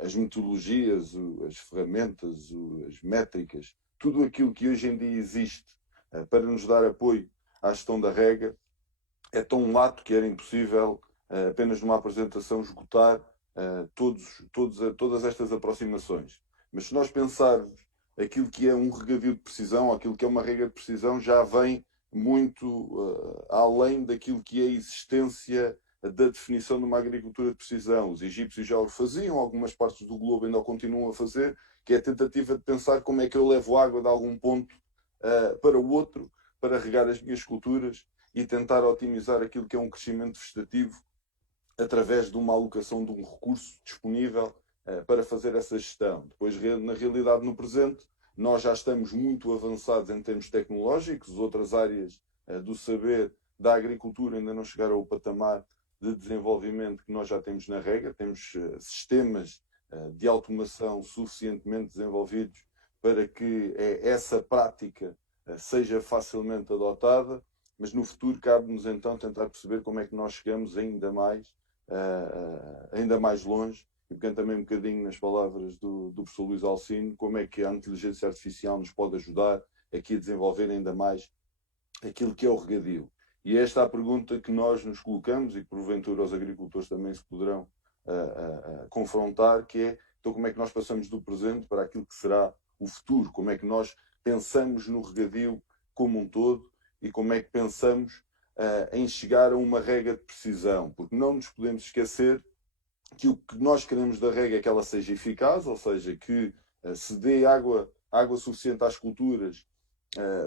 as metodologias, as ferramentas, as métricas, tudo aquilo que hoje em dia existe para nos dar apoio à gestão da rega, é tão lato que era impossível apenas numa apresentação esgotar todas estas aproximações. Mas se nós pensarmos aquilo que é um regadio de precisão, aquilo que é uma rega de precisão, já vem muito além daquilo que é a existência da definição de uma agricultura de precisão. Os egípcios já o faziam, algumas partes do globo ainda o continuam a fazer, que é a tentativa de pensar como é que eu levo água de algum ponto para o outro, para regar as minhas culturas e tentar otimizar aquilo que é um crescimento vegetativo através de uma alocação de um recurso disponível para fazer essa gestão. Depois, na realidade, no presente, nós já estamos muito avançados em termos tecnológicos, outras áreas do saber da agricultura ainda não chegaram ao patamar de desenvolvimento que nós já temos na rega. Temos sistemas de automação suficientemente desenvolvidos para que essa prática seja facilmente adotada, mas no futuro cabe-nos então tentar perceber como é que nós chegamos ainda mais longe, e pegando também um bocadinho nas palavras do professor Luís Alcino, como é que a inteligência artificial nos pode ajudar aqui a desenvolver ainda mais aquilo que é o regadio. E esta é a pergunta que nós nos colocamos e que porventura os agricultores também se poderão confrontar, que é, então como é que nós passamos do presente para aquilo que será o futuro? Como é que nós pensamos no regadio como um todo e como é que pensamos em chegar a uma rega de precisão? Porque não nos podemos esquecer que o que nós queremos da rega é que ela seja eficaz, ou seja, que se dê água suficiente às culturas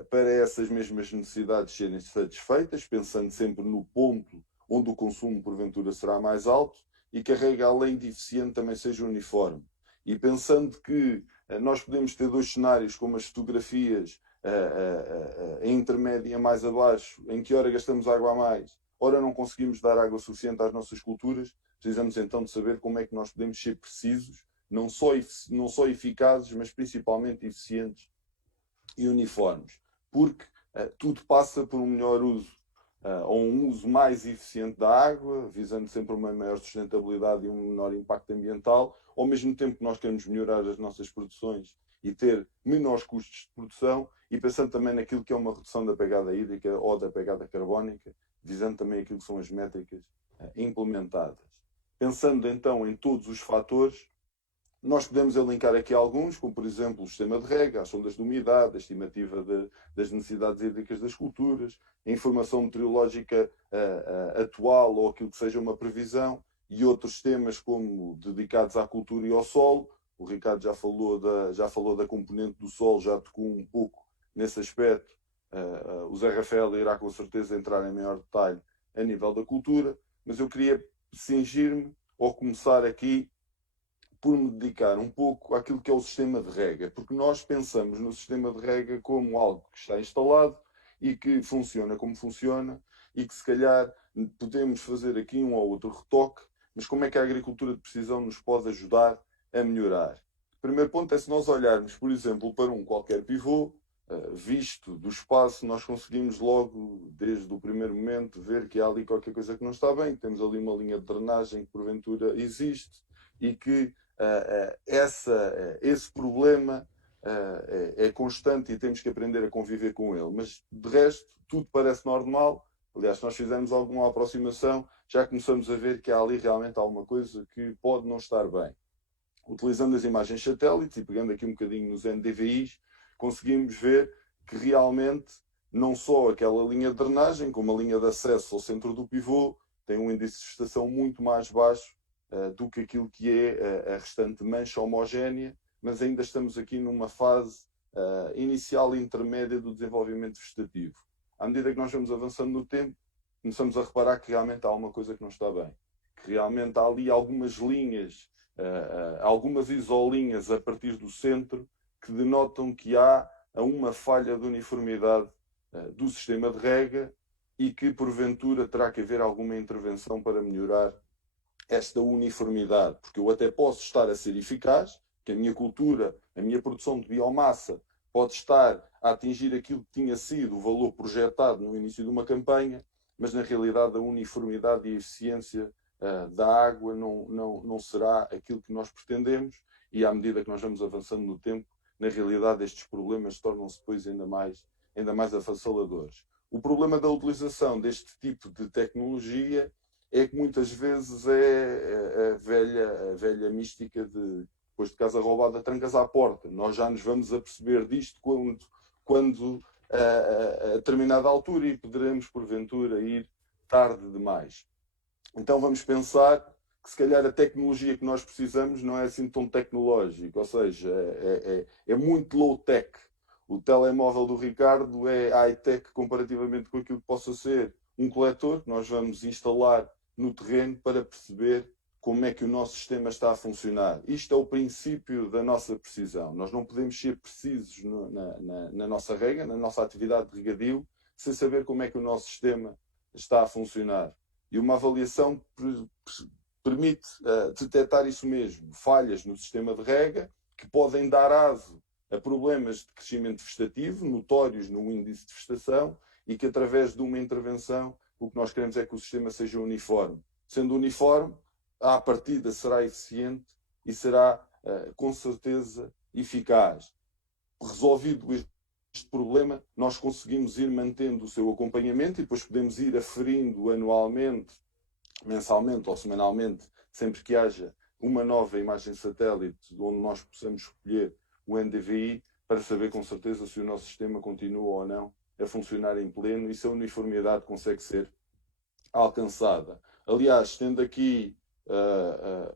para essas mesmas necessidades serem satisfeitas, pensando sempre no ponto onde o consumo porventura será mais alto, e que a rega, além de eficiente, também seja uniforme. E pensando que nós podemos ter dois cenários, como as fotografias em intermédia mais abaixo, em que ora gastamos água a mais, ora não conseguimos dar água suficiente às nossas culturas, precisamos então de saber como é que nós podemos ser precisos, não só eficazes, mas principalmente eficientes e uniformes. Porque tudo passa por um melhor uso, ou um uso mais eficiente da água, visando sempre uma maior sustentabilidade e um menor impacto ambiental, ao mesmo tempo que nós queremos melhorar as nossas produções e ter menores custos de produção, e pensando também naquilo que é uma redução da pegada hídrica ou da pegada carbónica, visando também aquilo que são as métricas implementadas. Pensando então em todos os fatores, nós podemos elencar aqui alguns, como por exemplo o sistema de rega, as sondas de umidade, a estimativa das necessidades hídricas das culturas, a informação meteorológica atual ou aquilo que seja uma previsão, e outros temas como dedicados à cultura e ao solo. O Ricardo já falou da componente do solo, já tocou um pouco nesse aspecto. O Zé Rafael irá com certeza entrar em maior detalhe a nível da cultura, mas eu queria cingir-me ou começar aqui por me dedicar um pouco àquilo que é o sistema de rega, porque nós pensamos no sistema de rega como algo que está instalado e que funciona como funciona, e que se calhar podemos fazer aqui um ou outro retoque, mas como é que a agricultura de precisão nos pode ajudar a melhorar? O primeiro ponto é, se nós olharmos, por exemplo, para um qualquer pivô, visto do espaço, nós conseguimos logo, desde o primeiro momento, ver que há ali qualquer coisa que não está bem. Temos ali uma linha de drenagem que porventura existe, e que esse problema é constante e temos que aprender a conviver com ele. Mas, de resto, tudo parece normal. Aliás, se nós fizermos alguma aproximação, já começamos a ver que há ali realmente alguma coisa que pode não estar bem. Utilizando as imagens satélites e pegando aqui um bocadinho nos NDVIs, conseguimos ver que realmente não só aquela linha de drenagem, como a linha de acesso ao centro do pivô, tem um índice de vegetação muito mais baixo do que aquilo que é a restante mancha homogénea, mas ainda estamos aqui numa fase inicial e intermédia do desenvolvimento vegetativo. À medida que nós vamos avançando no tempo, começamos a reparar que realmente há alguma coisa que não está bem. Que realmente há ali algumas linhas, algumas isolinhas a partir do centro, que denotam que há uma falha de uniformidade do sistema de rega e que, porventura, terá que haver alguma intervenção para melhorar esta uniformidade. Porque eu até posso estar a ser eficaz, que a minha cultura, a minha produção de biomassa pode estar a atingir aquilo que tinha sido o valor projetado no início de uma campanha, mas na realidade a uniformidade e a eficiência da água não será aquilo que nós pretendemos, e à medida que nós vamos avançando no tempo, na realidade estes problemas tornam-se depois ainda mais avassaladores. O problema da utilização deste tipo de tecnologia é que muitas vezes é a velha mística de depois de casa roubada, trancas à porta. Nós já nos vamos aperceber disto quando a determinada altura e poderemos, porventura, ir tarde demais. Então vamos pensar que se calhar a tecnologia que nós precisamos não é assim tão tecnológica, ou seja, é muito low-tech. O telemóvel do Ricardo é high-tech comparativamente com aquilo que possa ser um coletor que nós vamos instalar no terreno para perceber como é que o nosso sistema está a funcionar. Isto é o princípio da nossa precisão. Nós não podemos ser precisos na nossa rega, na nossa atividade de regadio, sem saber como é que o nosso sistema está a funcionar. E uma avaliação permite detectar isso mesmo. Falhas no sistema de rega que podem dar aso a problemas de crescimento vegetativo, notórios no índice de vegetação, e que através de uma intervenção o que nós queremos é que o sistema seja uniforme. Sendo uniforme, à partida será eficiente e será, com certeza, eficaz. Resolvido este problema, nós conseguimos ir mantendo o seu acompanhamento e depois podemos ir aferindo anualmente, mensalmente ou semanalmente, sempre que haja uma nova imagem satélite onde nós possamos escolher o NDVI para saber com certeza se o nosso sistema continua ou não a funcionar em pleno e se a uniformidade consegue ser alcançada. Aliás, tendo aqui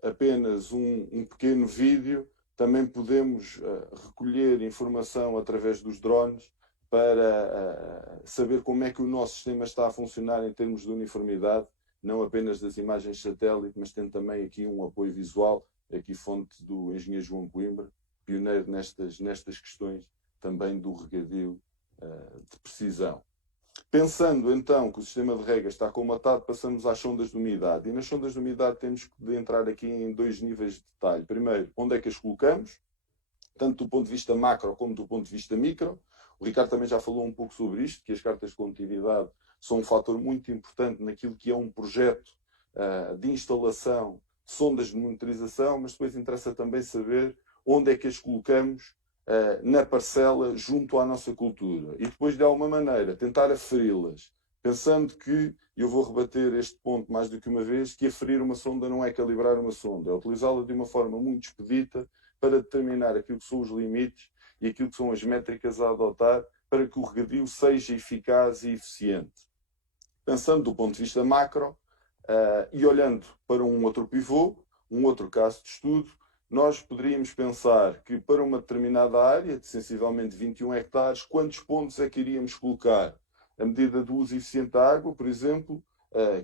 apenas um pequeno vídeo, também podemos recolher informação através dos drones para saber como é que o nosso sistema está a funcionar em termos de uniformidade, não apenas das imagens satélite, mas tendo também aqui um apoio visual, aqui fonte do engenheiro João Coimbra, pioneiro nestas questões também do regadio de precisão. Pensando então que o sistema de rega está comatado, passamos às sondas de umidade. E nas sondas de umidade temos de entrar aqui em dois níveis de detalhe. Primeiro, onde é que as colocamos? Tanto do ponto de vista macro como do ponto de vista micro. O Ricardo também já falou um pouco sobre isto, que as cartas de condutividade são um fator muito importante naquilo que é um projeto de instalação de sondas de monitorização, mas depois interessa também saber onde é que as colocamos na parcela junto à nossa cultura. E depois, de alguma maneira, tentar aferi-las, pensando que, eu vou rebater este ponto mais do que uma vez, que aferir uma sonda não é calibrar uma sonda, é utilizá-la de uma forma muito expedita para determinar aquilo que são os limites e aquilo que são as métricas a adotar para que o regadio seja eficaz e eficiente. Pensando do ponto de vista macro e olhando para um outro pivô, um outro caso de estudo, nós poderíamos pensar que para uma determinada área, de sensivelmente 21 hectares, quantos pontos é que iríamos colocar? A medida do uso eficiente da água, por exemplo,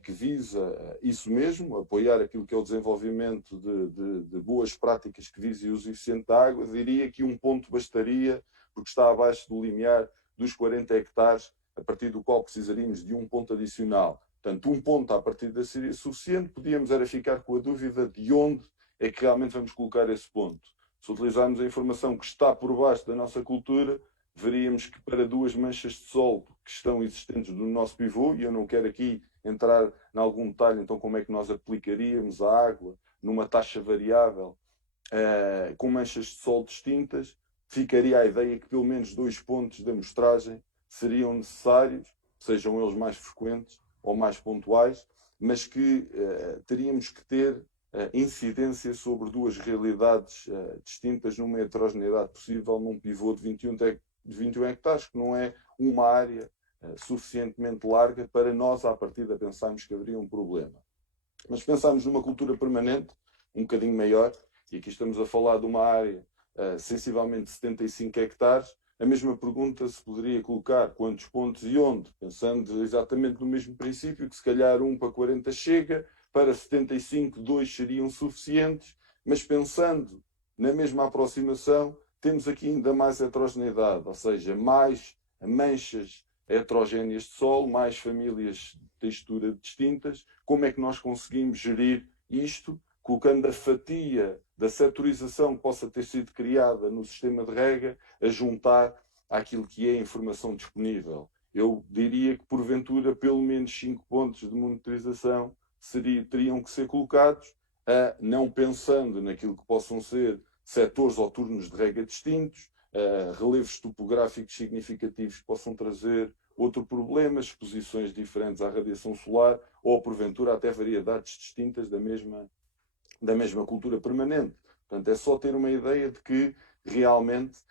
que visa isso mesmo, apoiar aquilo que é o desenvolvimento de boas práticas que visem o uso eficiente da água, diria que um ponto bastaria, porque está abaixo do limiar dos 40 hectares, a partir do qual precisaríamos de um ponto adicional. Portanto, um ponto à partida seria suficiente, podíamos era ficar com a dúvida de onde é que realmente vamos colocar esse ponto. Se utilizarmos a informação que está por baixo da nossa cultura, veríamos que para duas manchas de sol que estão existentes no nosso pivô, e eu não quero aqui entrar em algum detalhe, então como é que nós aplicaríamos a água numa taxa variável, com manchas de sol distintas, ficaria a ideia que pelo menos 2 pontos de amostragem seriam necessários, sejam eles mais frequentes ou mais pontuais, mas que teríamos que ter incidência sobre 2 realidades distintas numa heterogeneidade possível num pivô de 21 hectares, que não é uma área suficientemente larga para nós, à partida, pensarmos que haveria um problema. Mas pensarmos numa cultura permanente, um bocadinho maior, e aqui estamos a falar de uma área sensivelmente 75 hectares, a mesma pergunta se poderia colocar quantos pontos e onde, pensando exatamente no mesmo princípio, que se calhar 1 para 40 chega, para 75, 2 seriam suficientes, mas pensando na mesma aproximação, temos aqui ainda mais heterogeneidade, ou seja, mais manchas heterogéneas de solo, mais famílias de textura distintas. Como é que nós conseguimos gerir isto, colocando a fatia da setorização que possa ter sido criada no sistema de rega a juntar àquilo que é a informação disponível? Eu diria que, porventura, pelo menos 5 pontos de monitorização teriam que ser colocados, não pensando naquilo que possam ser setores ou turnos de rega distintos, relevos topográficos significativos que possam trazer outro problema, exposições diferentes à radiação solar ou, porventura, até variedades distintas da mesma cultura permanente. Portanto, é só ter uma ideia de que, realmente,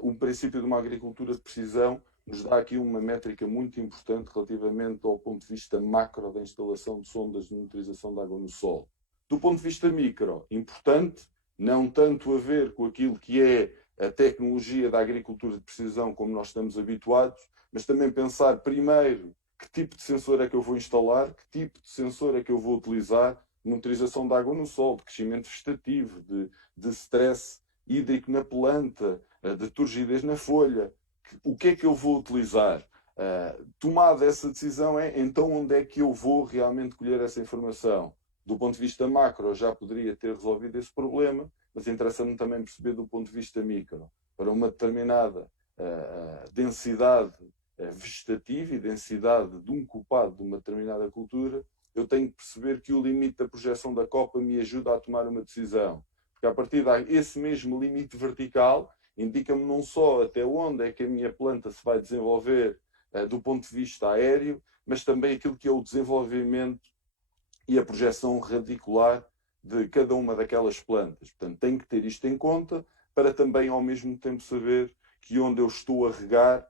o princípio de uma agricultura de precisão nos dá aqui uma métrica muito importante relativamente ao ponto de vista macro da instalação de sondas de monitorização de água no solo. Do ponto de vista micro, importante, não tanto a ver com aquilo que é a tecnologia da agricultura de precisão como nós estamos habituados, mas também pensar primeiro que tipo de sensor é que eu vou instalar, que tipo de sensor é que eu vou utilizar, monitorização de água no solo, de crescimento vegetativo, de stress hídrico na planta, de turgidez na folha. O que é que eu vou utilizar? Tomada essa decisão então onde é que eu vou realmente colher essa informação? Do ponto de vista macro, eu já poderia ter resolvido esse problema, mas interessa-me também perceber do ponto de vista micro. Para uma determinada densidade vegetativa e densidade de um culpado de uma determinada cultura, eu tenho que perceber que o limite da projeção da copa me ajuda a tomar uma decisão. Porque a partir desse mesmo limite vertical, indica-me não só até onde é que a minha planta se vai desenvolver do ponto de vista aéreo, mas também aquilo que é o desenvolvimento e a projeção radicular de cada uma daquelas plantas. Portanto, tenho que ter isto em conta para também, ao mesmo tempo, saber que onde eu estou a regar,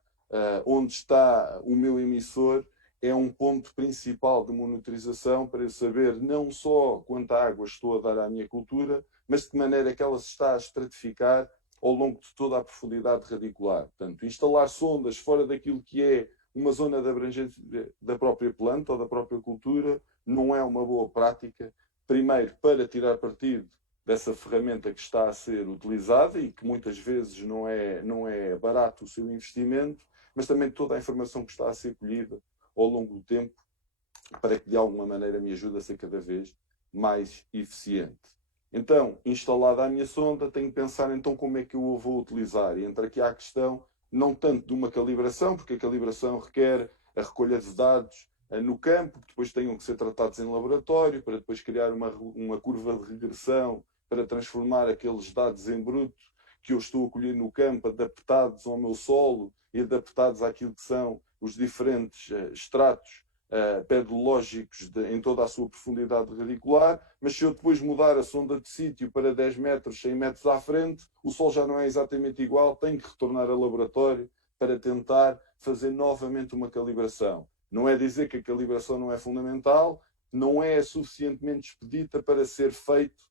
onde está o meu emissor, é um ponto principal de monitorização para eu saber não só quanta água estou a dar à minha cultura, mas de que maneira é que ela se está a estratificar ao longo de toda a profundidade radicular. Portanto, instalar sondas fora daquilo que é uma zona de abrangência da própria planta ou da própria cultura não é uma boa prática. Primeiro, para tirar partido dessa ferramenta que está a ser utilizada e que muitas vezes não é barato o seu investimento, mas também toda a informação que está a ser colhida ao longo do tempo para que de alguma maneira me ajude a ser cada vez mais eficiente. Então, instalada a minha sonda, tenho que pensar então como é que eu a vou utilizar. E entra aqui a questão não tanto de uma calibração, porque a calibração requer a recolha de dados no campo, que depois tenham que ser tratados em laboratório, para depois criar uma curva de regressão para transformar aqueles dados em bruto que eu estou a colher no campo, adaptados ao meu solo e adaptados àquilo que são os diferentes estratos pedológicos em toda a sua profundidade radicular, mas se eu depois mudar a sonda de sítio para 10 metros, 100 metros à frente, o solo já não é exatamente igual, tenho que retornar ao laboratório para tentar fazer novamente uma calibração. Não é dizer que a calibração não é fundamental, não é suficientemente expedita para ser feito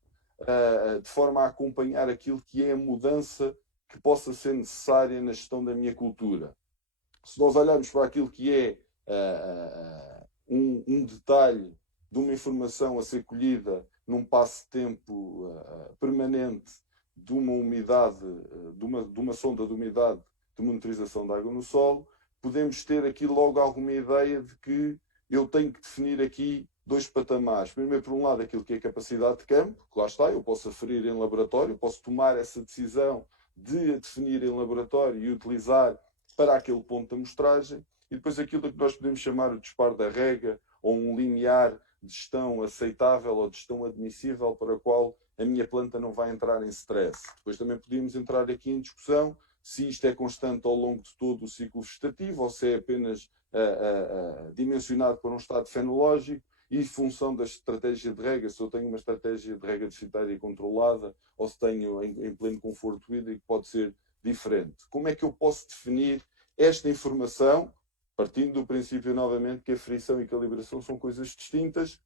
de forma a acompanhar aquilo que é a mudança que possa ser necessária na gestão da minha cultura. Se nós olharmos para aquilo que é um detalhe de uma informação a ser colhida num passo-tempo permanente de uma umidade, de uma sonda de umidade de monitorização de água no solo, podemos ter aqui logo alguma ideia de que eu tenho que definir aqui 2 patamares. Primeiro, por um lado, aquilo que é a capacidade de campo, que lá está, eu posso aferir em laboratório, posso tomar essa decisão de a definir em laboratório e utilizar para aquele ponto de amostragem, e depois aquilo que nós podemos chamar o disparo da rega ou um limiar de gestão aceitável ou de gestão admissível para a qual a minha planta não vai entrar em stress. Depois também podíamos entrar aqui em discussão se isto é constante ao longo de todo o ciclo vegetativo ou se é apenas dimensionado para um estado fenológico e em função da estratégia de rega, se eu tenho uma estratégia de rega deficitária controlada ou se tenho em pleno conforto hídrico, pode ser diferente. Como é que eu posso definir esta informação, partindo do princípio novamente que a frição e calibração são coisas distintas?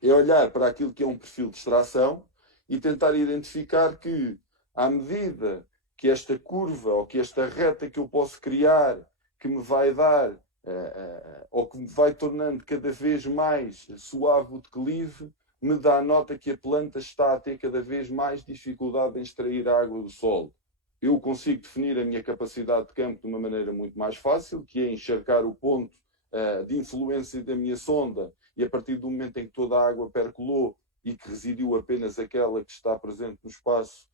É olhar para aquilo que é um perfil de extração e tentar identificar que, à medida que esta curva ou que esta reta que eu posso criar, que me vai dar, ou que me vai tornando cada vez mais suave o declive, me dá a nota que a planta está a ter cada vez mais dificuldade em extrair a água do solo. Eu consigo definir a minha capacidade de campo de uma maneira muito mais fácil, que é encharcar o ponto de influência da minha sonda, e a partir do momento em que toda a água percolou e que residiu apenas aquela que está presente no espaço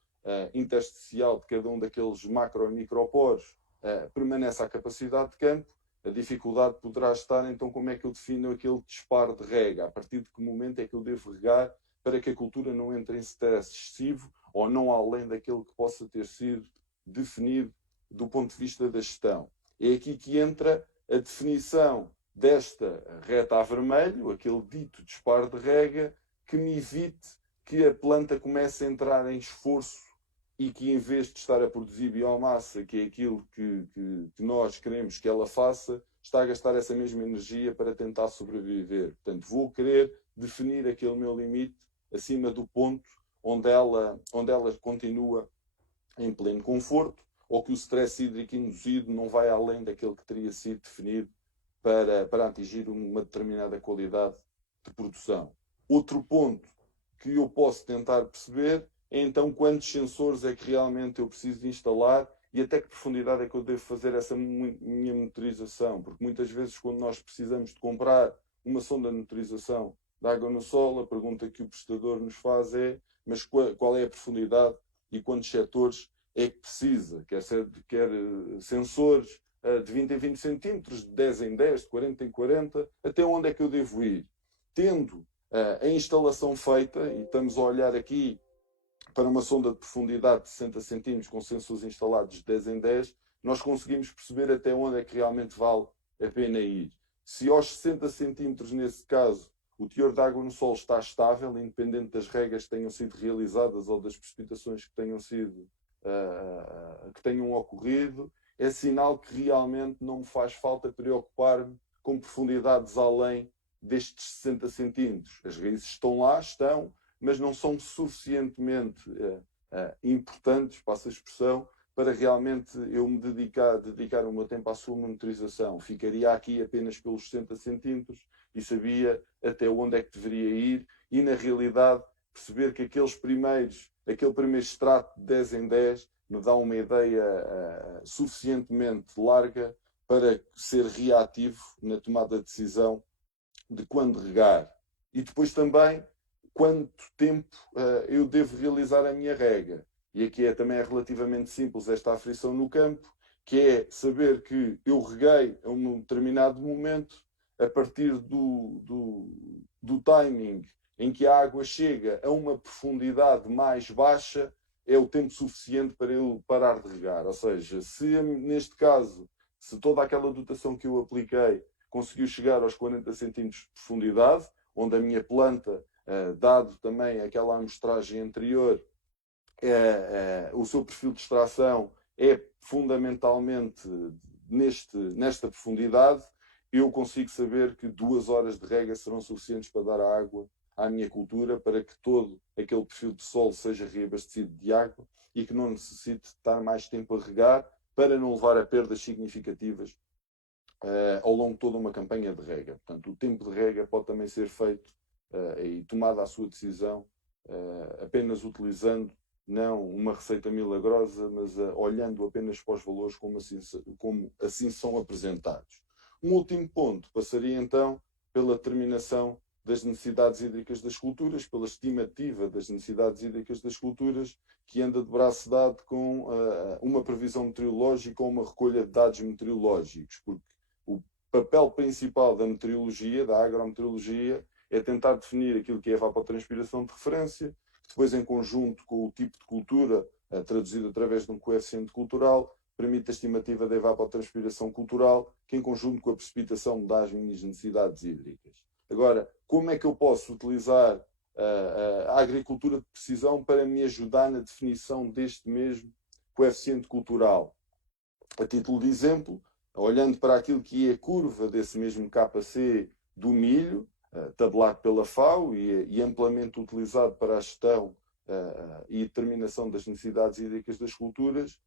intersticial de cada um daqueles macro e microporos, permanece a capacidade de campo. A dificuldade poderá estar, então, como é que eu defino aquele disparo de rega? A partir de que momento é que eu devo regar para que a cultura não entre em stress excessivo ou não além daquele que possa ter sido definido do ponto de vista da gestão? É aqui que entra a definição desta reta a vermelho, aquele dito disparo de rega, que me evite que a planta comece a entrar em esforço e que, em vez de estar a produzir biomassa, que é aquilo que nós queremos que ela faça, está a gastar essa mesma energia para tentar sobreviver. Portanto, vou querer definir aquele meu limite acima do ponto onde ela continua em pleno conforto, ou que o stress hídrico induzido não vai além daquele que teria sido definido para atingir uma determinada qualidade de produção. Outro ponto que eu posso tentar perceber é então quantos sensores é que realmente eu preciso de instalar e até que profundidade é que eu devo fazer essa minha monitorização, porque muitas vezes quando nós precisamos de comprar uma sonda de monitorização de água no solo, a pergunta que o prestador nos faz é: mas qual é a profundidade e quantos setores é que precisa? Quer sensores de 20 em 20 centímetros, de 10 em 10, de 40 em 40, até onde é que eu devo ir? Tendo a instalação feita, e estamos a olhar aqui para uma sonda de profundidade de 60 centímetros com sensores instalados de 10 em 10, nós conseguimos perceber até onde é que realmente vale a pena ir. Se aos 60 centímetros, nesse caso, o teor de água no solo está estável, independente das regas que tenham sido realizadas ou das precipitações que tenham ocorrido, é sinal que realmente não me faz falta preocupar-me com profundidades além destes 60 centímetros. As raízes estão lá, mas não são suficientemente importantes, passa a expressão, para realmente eu me dedicar o meu tempo à sua monitorização. Ficaria aqui apenas pelos 60 centímetros e sabia até onde é que deveria ir e, na realidade, perceber que aquele primeiro extrato de 10 em 10 me dá uma ideia suficientemente larga para ser reativo na tomada de decisão de quando regar. E depois também quanto tempo eu devo realizar a minha rega. E aqui também é relativamente simples esta aflição no campo, que é saber que eu reguei a um determinado momento, a partir do timing em que a água chega a uma profundidade mais baixa, é o tempo suficiente para eu parar de regar. Ou seja, se neste caso, se toda aquela dotação que eu apliquei conseguiu chegar aos 40 centímetros de profundidade, onde a minha planta, dado também aquela amostragem anterior, o seu perfil de extração é fundamentalmente nesta profundidade, eu consigo saber que 2 horas de rega serão suficientes para dar a água à minha cultura, para que todo aquele perfil de solo seja reabastecido de água e que não necessite estar mais tempo a regar, para não levar a perdas significativas ao longo de toda uma campanha de rega. Portanto, o tempo de rega pode também ser feito e tomada a sua decisão apenas utilizando não uma receita milagrosa, mas olhando apenas para os valores como assim são apresentados. Um último ponto passaria então pela determinação das necessidades hídricas das culturas, pela estimativa das necessidades hídricas das culturas, que anda de braço dado com uma previsão meteorológica ou uma recolha de dados meteorológicos, porque o papel principal da meteorologia, da agrometeorologia, é tentar definir aquilo que é a evapotranspiração de referência, depois em conjunto com o tipo de cultura, traduzido através de um coeficiente cultural, permite a estimativa da evapotranspiração cultural, que em conjunto com a precipitação me dá as minhas necessidades hídricas. Agora, como é que eu posso utilizar a agricultura de precisão para me ajudar na definição deste mesmo coeficiente cultural? A título de exemplo, olhando para aquilo que é a curva desse mesmo KC do milho, tabelado pela FAO e amplamente utilizado para a gestão e determinação das necessidades hídricas das culturas,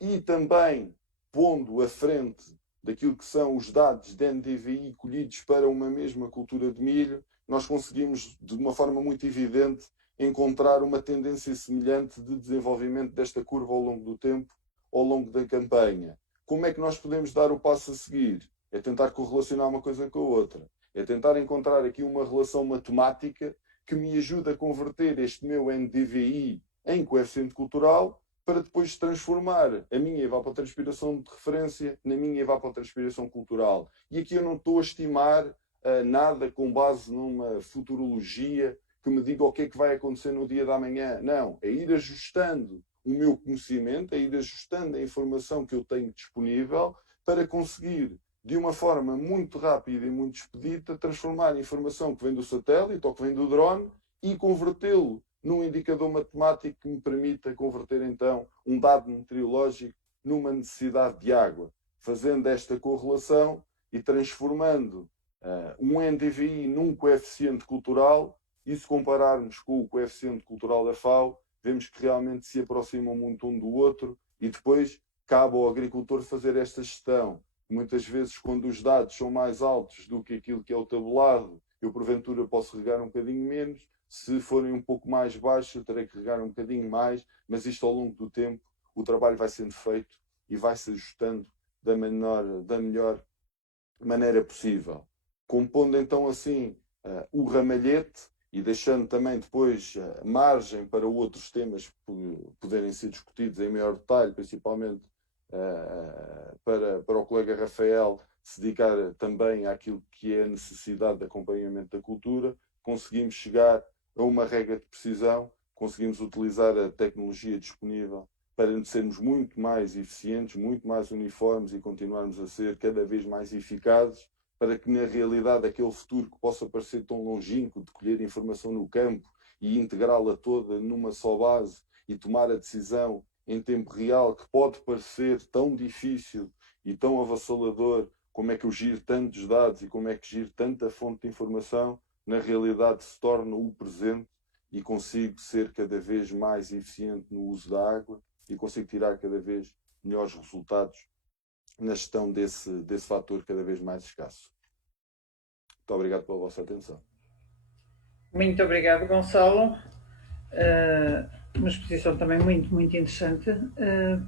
e também pondo à frente daquilo que são os dados de NDVI colhidos para uma mesma cultura de milho, nós conseguimos, de uma forma muito evidente, encontrar uma tendência semelhante de desenvolvimento desta curva ao longo do tempo, ao longo da campanha. Como é que nós podemos dar o passo a seguir? É tentar correlacionar uma coisa com a outra. É tentar encontrar aqui uma relação matemática que me ajude a converter este meu NDVI em coeficiente cultural para depois transformar a minha evapotranspiração de referência na minha evapotranspiração cultural. E aqui eu não estou a estimar nada com base numa futurologia que me diga o que é que vai acontecer no dia da manhã. Não, é ir ajustando o meu conhecimento, é ir ajustando a informação que eu tenho disponível para conseguir, de uma forma muito rápida e muito expedita, transformar a informação que vem do satélite ou que vem do drone e convertê-lo num indicador matemático que me permita converter, então, um dado meteorológico numa necessidade de água, fazendo esta correlação e transformando um NDVI num coeficiente cultural, e se compararmos com o coeficiente cultural da FAO, vemos que realmente se aproximam muito um do outro, e depois cabe ao agricultor fazer esta gestão. Muitas vezes, quando os dados são mais altos do que aquilo que é o tabelado, eu porventura posso regar um bocadinho menos. Se forem um pouco mais baixos, eu terei que regar um bocadinho mais, mas isto ao longo do tempo, o trabalho vai sendo feito e vai se ajustando da melhor maneira possível. Compondo então assim o ramalhete e deixando também depois margem para outros temas poderem ser discutidos em maior detalhe, principalmente para o colega Rafael se dedicar também àquilo que é a necessidade de acompanhamento da cultura, conseguimos chegar a uma regra de precisão, conseguimos utilizar a tecnologia disponível para sermos muito mais eficientes, muito mais uniformes e continuarmos a ser cada vez mais eficazes, para que na realidade aquele futuro que possa parecer tão longínquo de colher informação no campo e integrá-la toda numa só base e tomar a decisão em tempo real, que pode parecer tão difícil e tão avassalador, como é que eu giro tantos dados e como é que giro tanta fonte de informação, na realidade se torna o presente e consigo ser cada vez mais eficiente no uso da água e consigo tirar cada vez melhores resultados na gestão desse fator cada vez mais escasso. Muito obrigado pela vossa atenção. Muito obrigado, Gonçalo. Uma exposição também muito, muito interessante.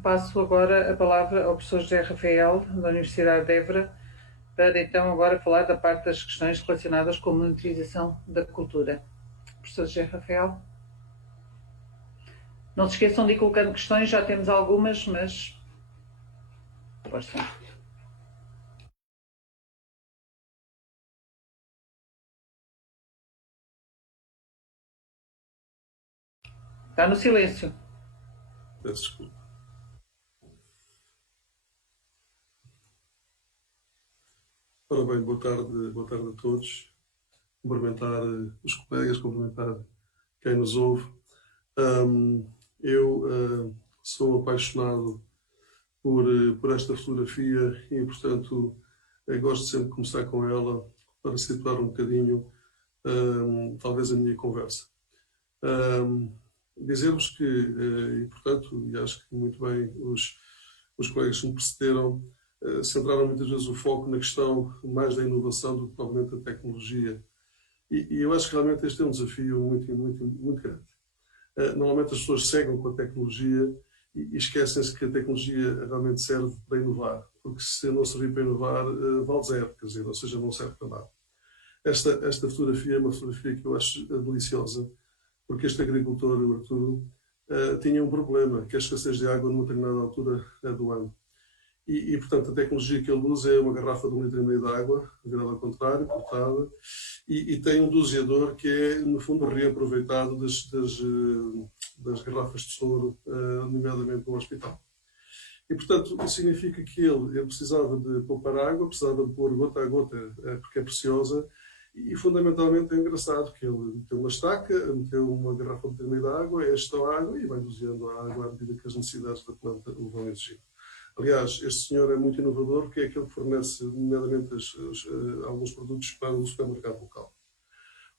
Passo agora a palavra ao professor José Rafael, da Universidade de Évora, para então agora falar da parte das questões relacionadas com a monitorização da cultura. Professor José Rafael. Não se esqueçam de ir colocando questões, já temos algumas, mas... Força. Está no silêncio. Peço desculpa. Ora bem, boa tarde a todos. Cumprimentar os colegas, cumprimentar quem nos ouve. Eu sou apaixonado por esta fotografia e, portanto, gosto sempre de começar com ela para situar um bocadinho, talvez, a minha conversa. Dizer-vos que, e portanto, e acho que muito bem os colegas que me precederam, centraram muitas vezes o foco na questão mais da inovação do que propriamente da tecnologia. E eu acho que realmente este é um desafio muito, muito, muito grande. Normalmente as pessoas cegam com a tecnologia e esquecem-se que a tecnologia realmente serve para inovar, porque se não servir para inovar, vale zero, quer dizer, ou seja, não serve para nada. Esta fotografia é uma fotografia que eu acho deliciosa, porque este agricultor, o Arturo, tinha um problema, que é a escassez de água numa determinada altura do ano. portanto, a tecnologia que ele usa é uma garrafa de 1,5 litro de água, virada ao contrário, cortada, e tem um doseador que é, no fundo, reaproveitado das garrafas de soro, nomeadamente no hospital. E, portanto, isso significa que ele precisava de poupar água, precisava de pôr gota a gota, porque é preciosa, e fundamentalmente é engraçado que ele meteu uma estaca, meteu uma garrafa de 1,5 litro de água, enche a água e vai doseando a água à medida que as necessidades da planta o vão exigir. Aliás, este senhor é muito inovador, porque é aquele que fornece, nomeadamente, alguns produtos para o supermercado local.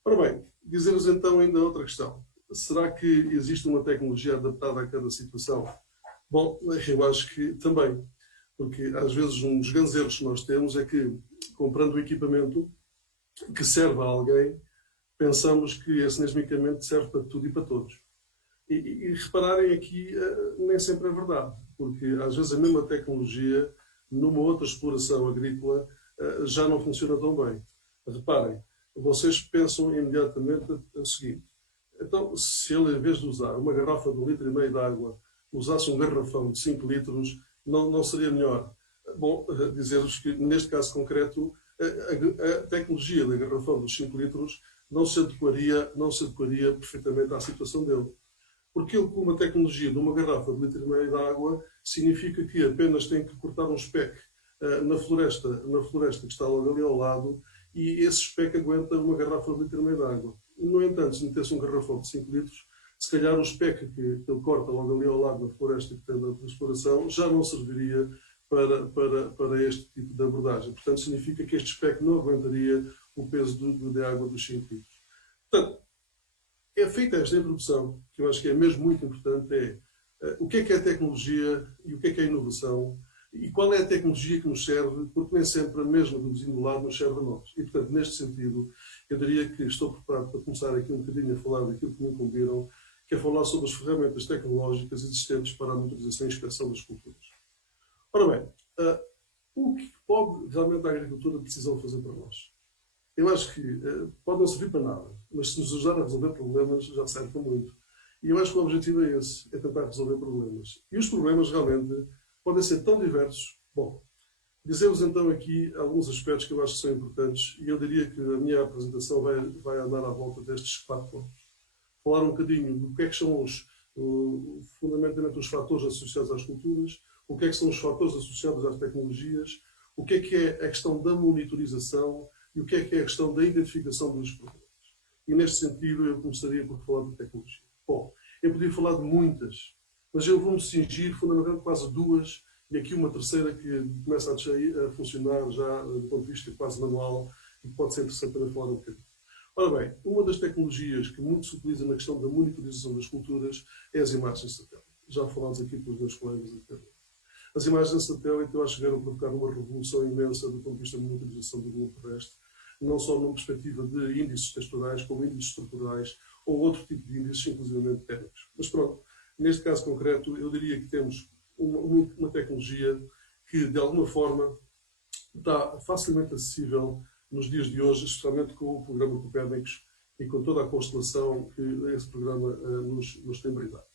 Ora bem, dizer-vos então ainda outra questão. Será que existe uma tecnologia adaptada a cada situação? Bom, eu acho que também, porque às vezes um dos grandes erros que nós temos é que, comprando um equipamento que serve a alguém, pensamos que esse mesmo equipamento serve para tudo e para todos. E repararem aqui, nem sempre é verdade, porque às vezes a mesma tecnologia, numa outra exploração agrícola, já não funciona tão bem. Reparem, vocês pensam imediatamente o seguinte: então, se ele, em vez de usar uma garrafa de 1,5 litro de água, usasse um garrafão de 5 litros, não seria melhor? Bom, dizer-vos que, neste caso concreto, a tecnologia da garrafão dos 5 litros não se adequaria perfeitamente à situação dele. Porque ele, com uma tecnologia de uma garrafa de 1,5 litro de água, significa que apenas tem que cortar um SPEC na floresta que está logo ali ao lado, e esse SPEC aguenta uma garrafa de 1,5 litro de água. No entanto, se metesse um garrafão de 5 litros, se calhar o SPEC que ele corta logo ali ao lado da floresta que tem da exploração já não serviria para este tipo de abordagem. Portanto, significa que este SPEC não aguentaria o peso de água dos 5 litros. Portanto, é feita esta introdução, que eu acho que é mesmo muito importante, o que é a tecnologia e o que é a inovação, e qual é a tecnologia que nos serve, porque nem sempre a mesma do vizinho do lado nos serve a nós. E, portanto, neste sentido, eu diria que estou preparado para começar aqui um bocadinho a falar daquilo que me incumbiram, que é falar sobre as ferramentas tecnológicas existentes para a monitorização e inspeção das culturas. Ora bem, o que pode realmente a agricultura de precisão fazer para nós? Eu acho que pode não servir para nada, mas se nos ajudar a resolver problemas, já serve para muito. E eu acho que o objetivo é esse, é tentar resolver problemas. E os problemas realmente podem ser tão diversos. Bom, dizer-vos então aqui alguns aspectos que eu acho que são importantes, e eu diria que a minha apresentação vai andar à volta destes 4 pontos. Falar um bocadinho do que é que são fundamentalmente os fatores associados às culturas, o que é que são os fatores associados às tecnologias, o que é a questão da monitorização, e o que é a questão da identificação dos problemas. E neste sentido eu começaria por falar de tecnologia. Bom, eu podia falar de muitas, mas eu vou-me cingir fundamentalmente quase 2, e aqui uma terceira que começa a funcionar já do ponto de vista quase manual e que pode ser interessante para falar um bocadinho. Ora bem, uma das tecnologias que muito se utiliza na questão da monitorização das culturas é as imagens de satélite. Já falámos aqui pelos meus colegas anteriormente. As imagens de satélite eu acho que vieram provocar uma revolução imensa do ponto de vista da monitorização do globo terrestre, não só numa perspectiva de índices texturais, como índices estruturais, ou outro tipo de índices, inclusivamente técnicos. Mas pronto, neste caso concreto, eu diria que temos uma tecnologia que, de alguma forma, está facilmente acessível nos dias de hoje, especialmente com o programa Copérnicos e com toda a constelação que esse programa nos tem brindado.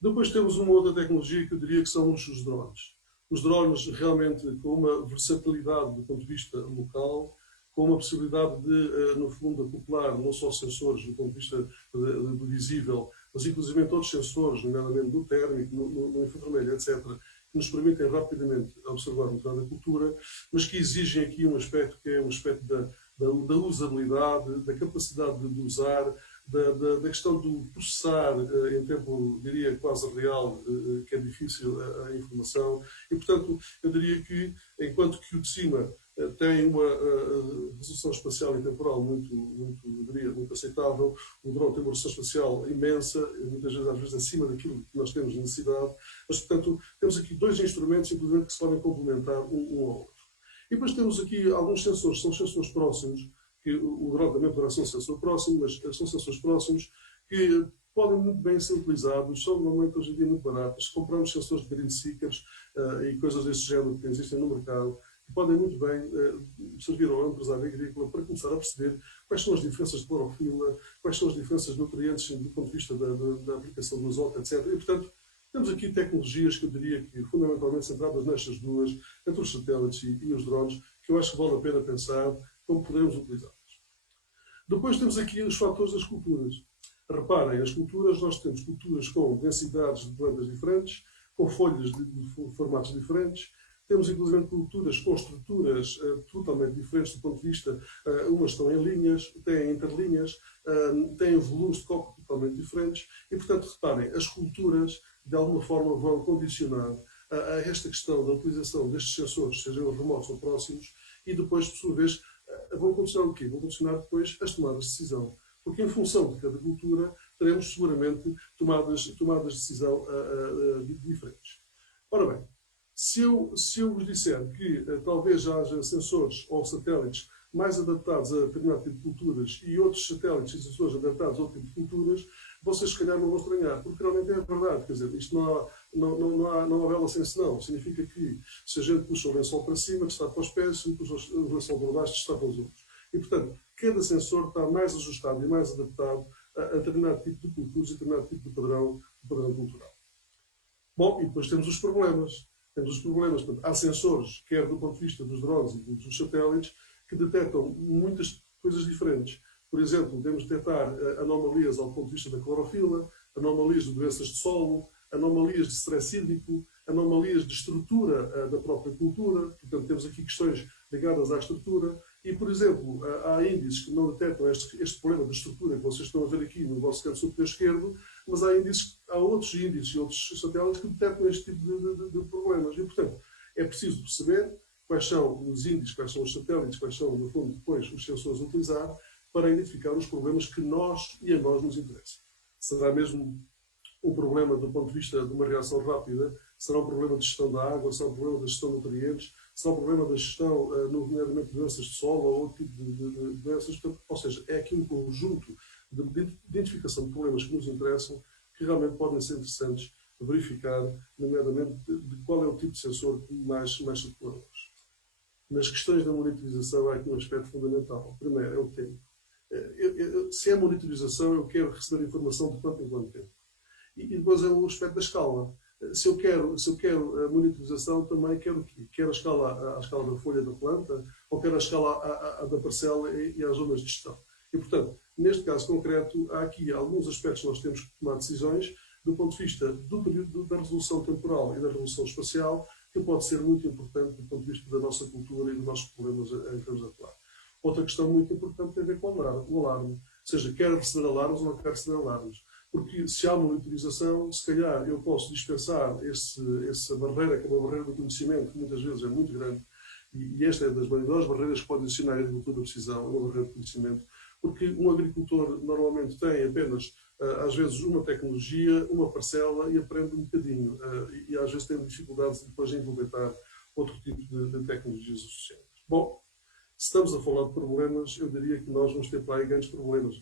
Depois temos uma outra tecnologia que eu diria que são os drones. Os drones realmente com uma versatilidade do ponto de vista local, com uma possibilidade de, no fundo, acoplar não só sensores do ponto de vista do visível, mas inclusive outros sensores, nomeadamente do térmico, no infravermelho, etc., que nos permitem rapidamente observar o estado da cultura, mas que exigem aqui um aspecto que é um aspecto da usabilidade, da capacidade de usar, da questão do processar em tempo, diria, quase real, que é difícil a informação. E, portanto, eu diria que, enquanto que o de cima tem uma resolução espacial e temporal muito aceitável, o drone tem uma resolução espacial imensa, muitas vezes, às vezes, acima daquilo que nós temos necessidade. Mas, portanto, temos aqui 2 instrumentos, inclusive, que se podem complementar um ao outro. E depois temos aqui alguns sensores, são sensores próximos, que o drone também poderá ser um sensor próximo, mas são sensores próximos que podem muito bem ser utilizados, são normalmente hoje em dia muito baratos. Se compramos sensores de green seekers e coisas desse género que existem no mercado, que podem muito bem servir ao empresário agrícola para começar a perceber quais são as diferenças de clorofila, quais são as diferenças de nutrientes do ponto de vista da aplicação do azoto, etc. E, portanto, Temos aqui tecnologias que eu diria que fundamentalmente centradas nestas duas, entre os satélites e os drones, que eu acho que vale a pena pensar como podemos utilizá-las. Depois temos aqui os fatores das culturas. Reparem, as culturas, nós temos culturas com densidades de plantas diferentes, com folhas de formatos diferentes. Temos, inclusive, culturas com estruturas totalmente diferentes do ponto de vista, umas estão em linhas, têm interlinhas, têm volumes de copo totalmente diferentes. E, portanto, reparem, as culturas, de alguma forma, vão condicionar a esta questão da utilização destes sensores, sejam remotos ou próximos, e depois, por sua vez, vão condicionar o quê? Vão condicionar depois as tomadas de decisão. Porque em função de cada cultura teremos seguramente tomadas de decisão diferentes. Ora bem, se eu vos disser que talvez haja sensores ou satélites mais adaptados a determinado tipo de culturas e outros satélites e sensores adaptados a outro tipo de culturas, vocês se calhar não vão estranhar, porque realmente é verdade. Quer dizer, isto não há vela sem senão. Significa que se a gente puxa o lençol para cima, que está para os pés, se puxa o lençol para baixo, que está para os ombros. E, portanto, cada sensor está mais ajustado e mais adaptado a determinado tipo de culturas e a determinado tipo de padrão cultural. Bom, e depois temos os problemas. Portanto, há sensores, quer do ponto de vista dos drones e dos satélites, que detectam muitas coisas diferentes. Por exemplo, podemos detectar anomalias ao ponto de vista da clorofila, anomalias de doenças de solo, anomalias de stress hídrico, anomalias de estrutura da própria cultura. Portanto, temos aqui questões ligadas à estrutura. E, por exemplo, há índices que não detectam este problema de estrutura que vocês estão a ver aqui no vosso canto superior esquerdo, mas há outros índices e outros satélites que detectam este tipo de problemas. E, portanto, é preciso perceber quais são os índices, quais são os satélites, quais são, no fundo, depois os sensores a utilizar para identificar os problemas que a nós nos interessam. Será mesmo um problema do ponto de vista de uma reação rápida? Será um problema de gestão da água? Será um problema da gestão de nutrientes? Será um problema da gestão, nomeadamente, de doenças de solo ou outro tipo de doenças? Ou seja, é aqui um conjunto de identificação de problemas que nos interessam que realmente podem ser interessantes verificar, nomeadamente, de qual é o tipo de sensor que mais circula hoje. Nas questões da monitorização há aqui um aspecto fundamental. O primeiro é o tempo. Se é monitorização, eu quero receber informação de quanto em quanto tempo. E depois é o aspecto da escala. Se eu quero a monitorização, também quero o quê? Quero a escala da folha da planta ou quero a escala da parcela e as zonas de gestão. E, portanto, neste caso concreto, há aqui alguns aspectos que nós temos que tomar decisões do ponto de vista do período da resolução temporal e da resolução espacial, que pode ser muito importante do ponto de vista da nossa cultura e dos nossos problemas em que vamos atuar. Outra questão muito importante tem a ver com o alarme. Ou seja, quero receber alarmes ou não quero receber alarmes. Porque se há monitorização, se calhar eu posso dispensar essa barreira, que é uma barreira do conhecimento, que muitas vezes é muito grande, e esta é das maiores barreiras que pode adicionar a agricultura de precisão, uma barreira de conhecimento, porque um agricultor normalmente tem apenas, às vezes, uma tecnologia, uma parcela e aprende um bocadinho. E às vezes tem dificuldades depois de implementar outro tipo de tecnologias associadas. Bom, se estamos a falar de problemas, eu diria que nós vamos ter para aí grandes problemas.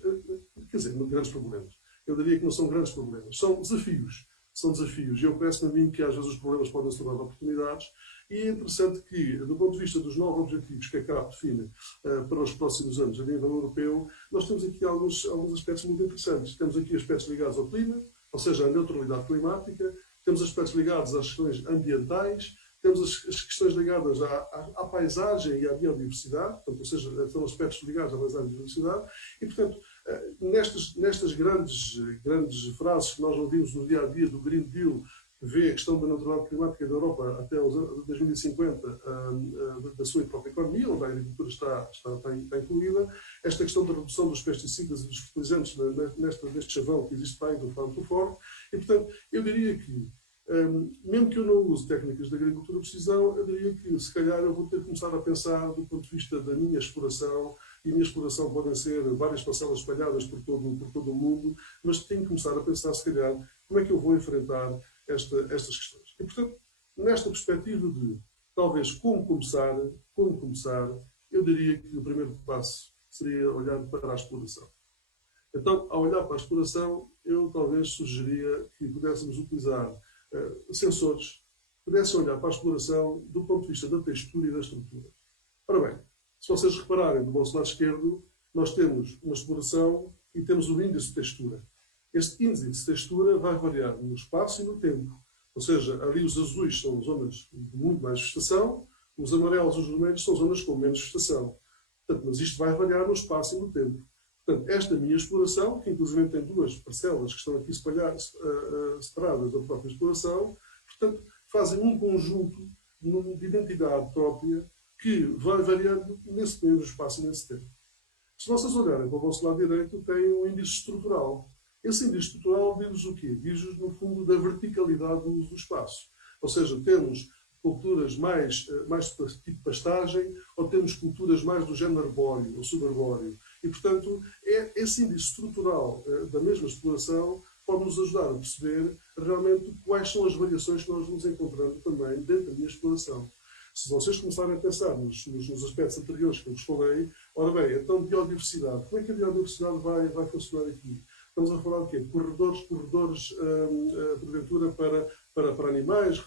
Quer dizer, não grandes problemas. Eu diria que não são grandes problemas. São desafios. São desafios. E eu parece-me a mim que às vezes os problemas podem se tornar oportunidades. E é interessante que, do ponto de vista dos novos objetivos que a CAP define para os próximos anos a nível europeu, nós temos aqui alguns aspectos muito interessantes. Temos aqui aspectos ligados ao clima, ou seja, à neutralidade climática. Temos aspectos ligados às questões ambientais. Temos as questões ligadas à paisagem e à biodiversidade, portanto, ou seja, são aspectos ligados à paisagem e à biodiversidade. E, portanto, nestas grandes frases que nós ouvimos no dia-a-dia do Green Deal, que vê a questão da neutralidade climática da Europa até 2050 da sua própria economia, onde a agricultura está incluída, esta questão da redução dos pesticidas e dos fertilizantes neste chavão que existe para aí do Farm to Fork. E, portanto, eu diria que mesmo que eu não use técnicas de agricultura de precisão, eu diria que se calhar eu vou ter que começar a pensar do ponto de vista da minha exploração, e a minha exploração podem ser várias parcelas espalhadas por todo o mundo, mas tenho que começar a pensar, se calhar, como é que eu vou enfrentar estas questões. E, portanto, nesta perspectiva de, talvez, como começar, eu diria que o primeiro passo seria olhar para a exploração. Então, ao olhar para a exploração, eu talvez sugeria que pudéssemos utilizar sensores, pudessem olhar para a exploração do ponto de vista da textura e da estrutura. Ora bem, se vocês repararem do vosso lado esquerdo, nós temos uma exploração e temos um índice de textura. Este índice de textura vai variar no espaço e no tempo. Ou seja, ali os azuis são zonas de muito mais vegetação, os amarelos e os vermelhos são zonas com menos vegetação. Portanto, mas isto vai variar no espaço e no tempo. Portanto, esta minha exploração, que inclusive tem duas parcelas que estão aqui separadas da própria exploração, portanto, fazem um conjunto de identidade própria que vai variando nesse mesmo espaço e nesse tempo. Se vocês olharem para o vosso lado direito, tem um índice estrutural. Esse índice estrutural diz-nos o quê? Diz-nos, no fundo, da verticalidade do uso do espaço. Ou seja, temos culturas mais tipo pastagem, ou temos culturas mais do género arbóreo ou subarbóreo. E, portanto, esse índice estrutural da mesma exploração pode nos ajudar a perceber realmente quais são as variações que nós vamos encontrando também dentro da minha exploração. Se vocês começarem a pensar nos aspectos anteriores que eu vos falei, ora bem, então biodiversidade. Como é que a biodiversidade vai funcionar aqui? Estamos a falar de quê? Corredores, porventura, para animais,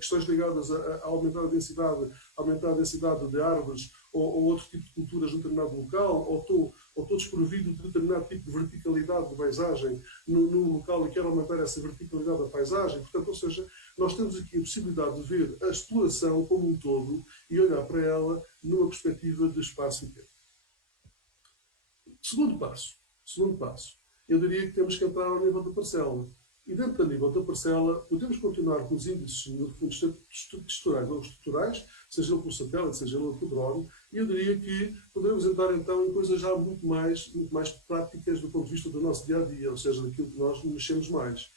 questões ligadas a aumentar a densidade de árvores ou outro tipo de culturas num determinado local, ou estou desprovido de determinado tipo de verticalidade de paisagem no local e quero aumentar essa verticalidade da paisagem. Portanto, ou seja, nós temos aqui a possibilidade de ver a exploração como um todo e olhar para ela numa perspectiva de espaço e tempo. Segundo passo. Eu diria que temos que entrar ao nível da parcela. E dentro do nível da parcela, podemos continuar com os índices no fundo texturais ou estruturais, seja ele por satélite, seja ele por drone, e eu diria que podemos entrar então em coisas já muito mais práticas do ponto de vista do nosso dia-a-dia, ou seja, daquilo que nós mexemos mais.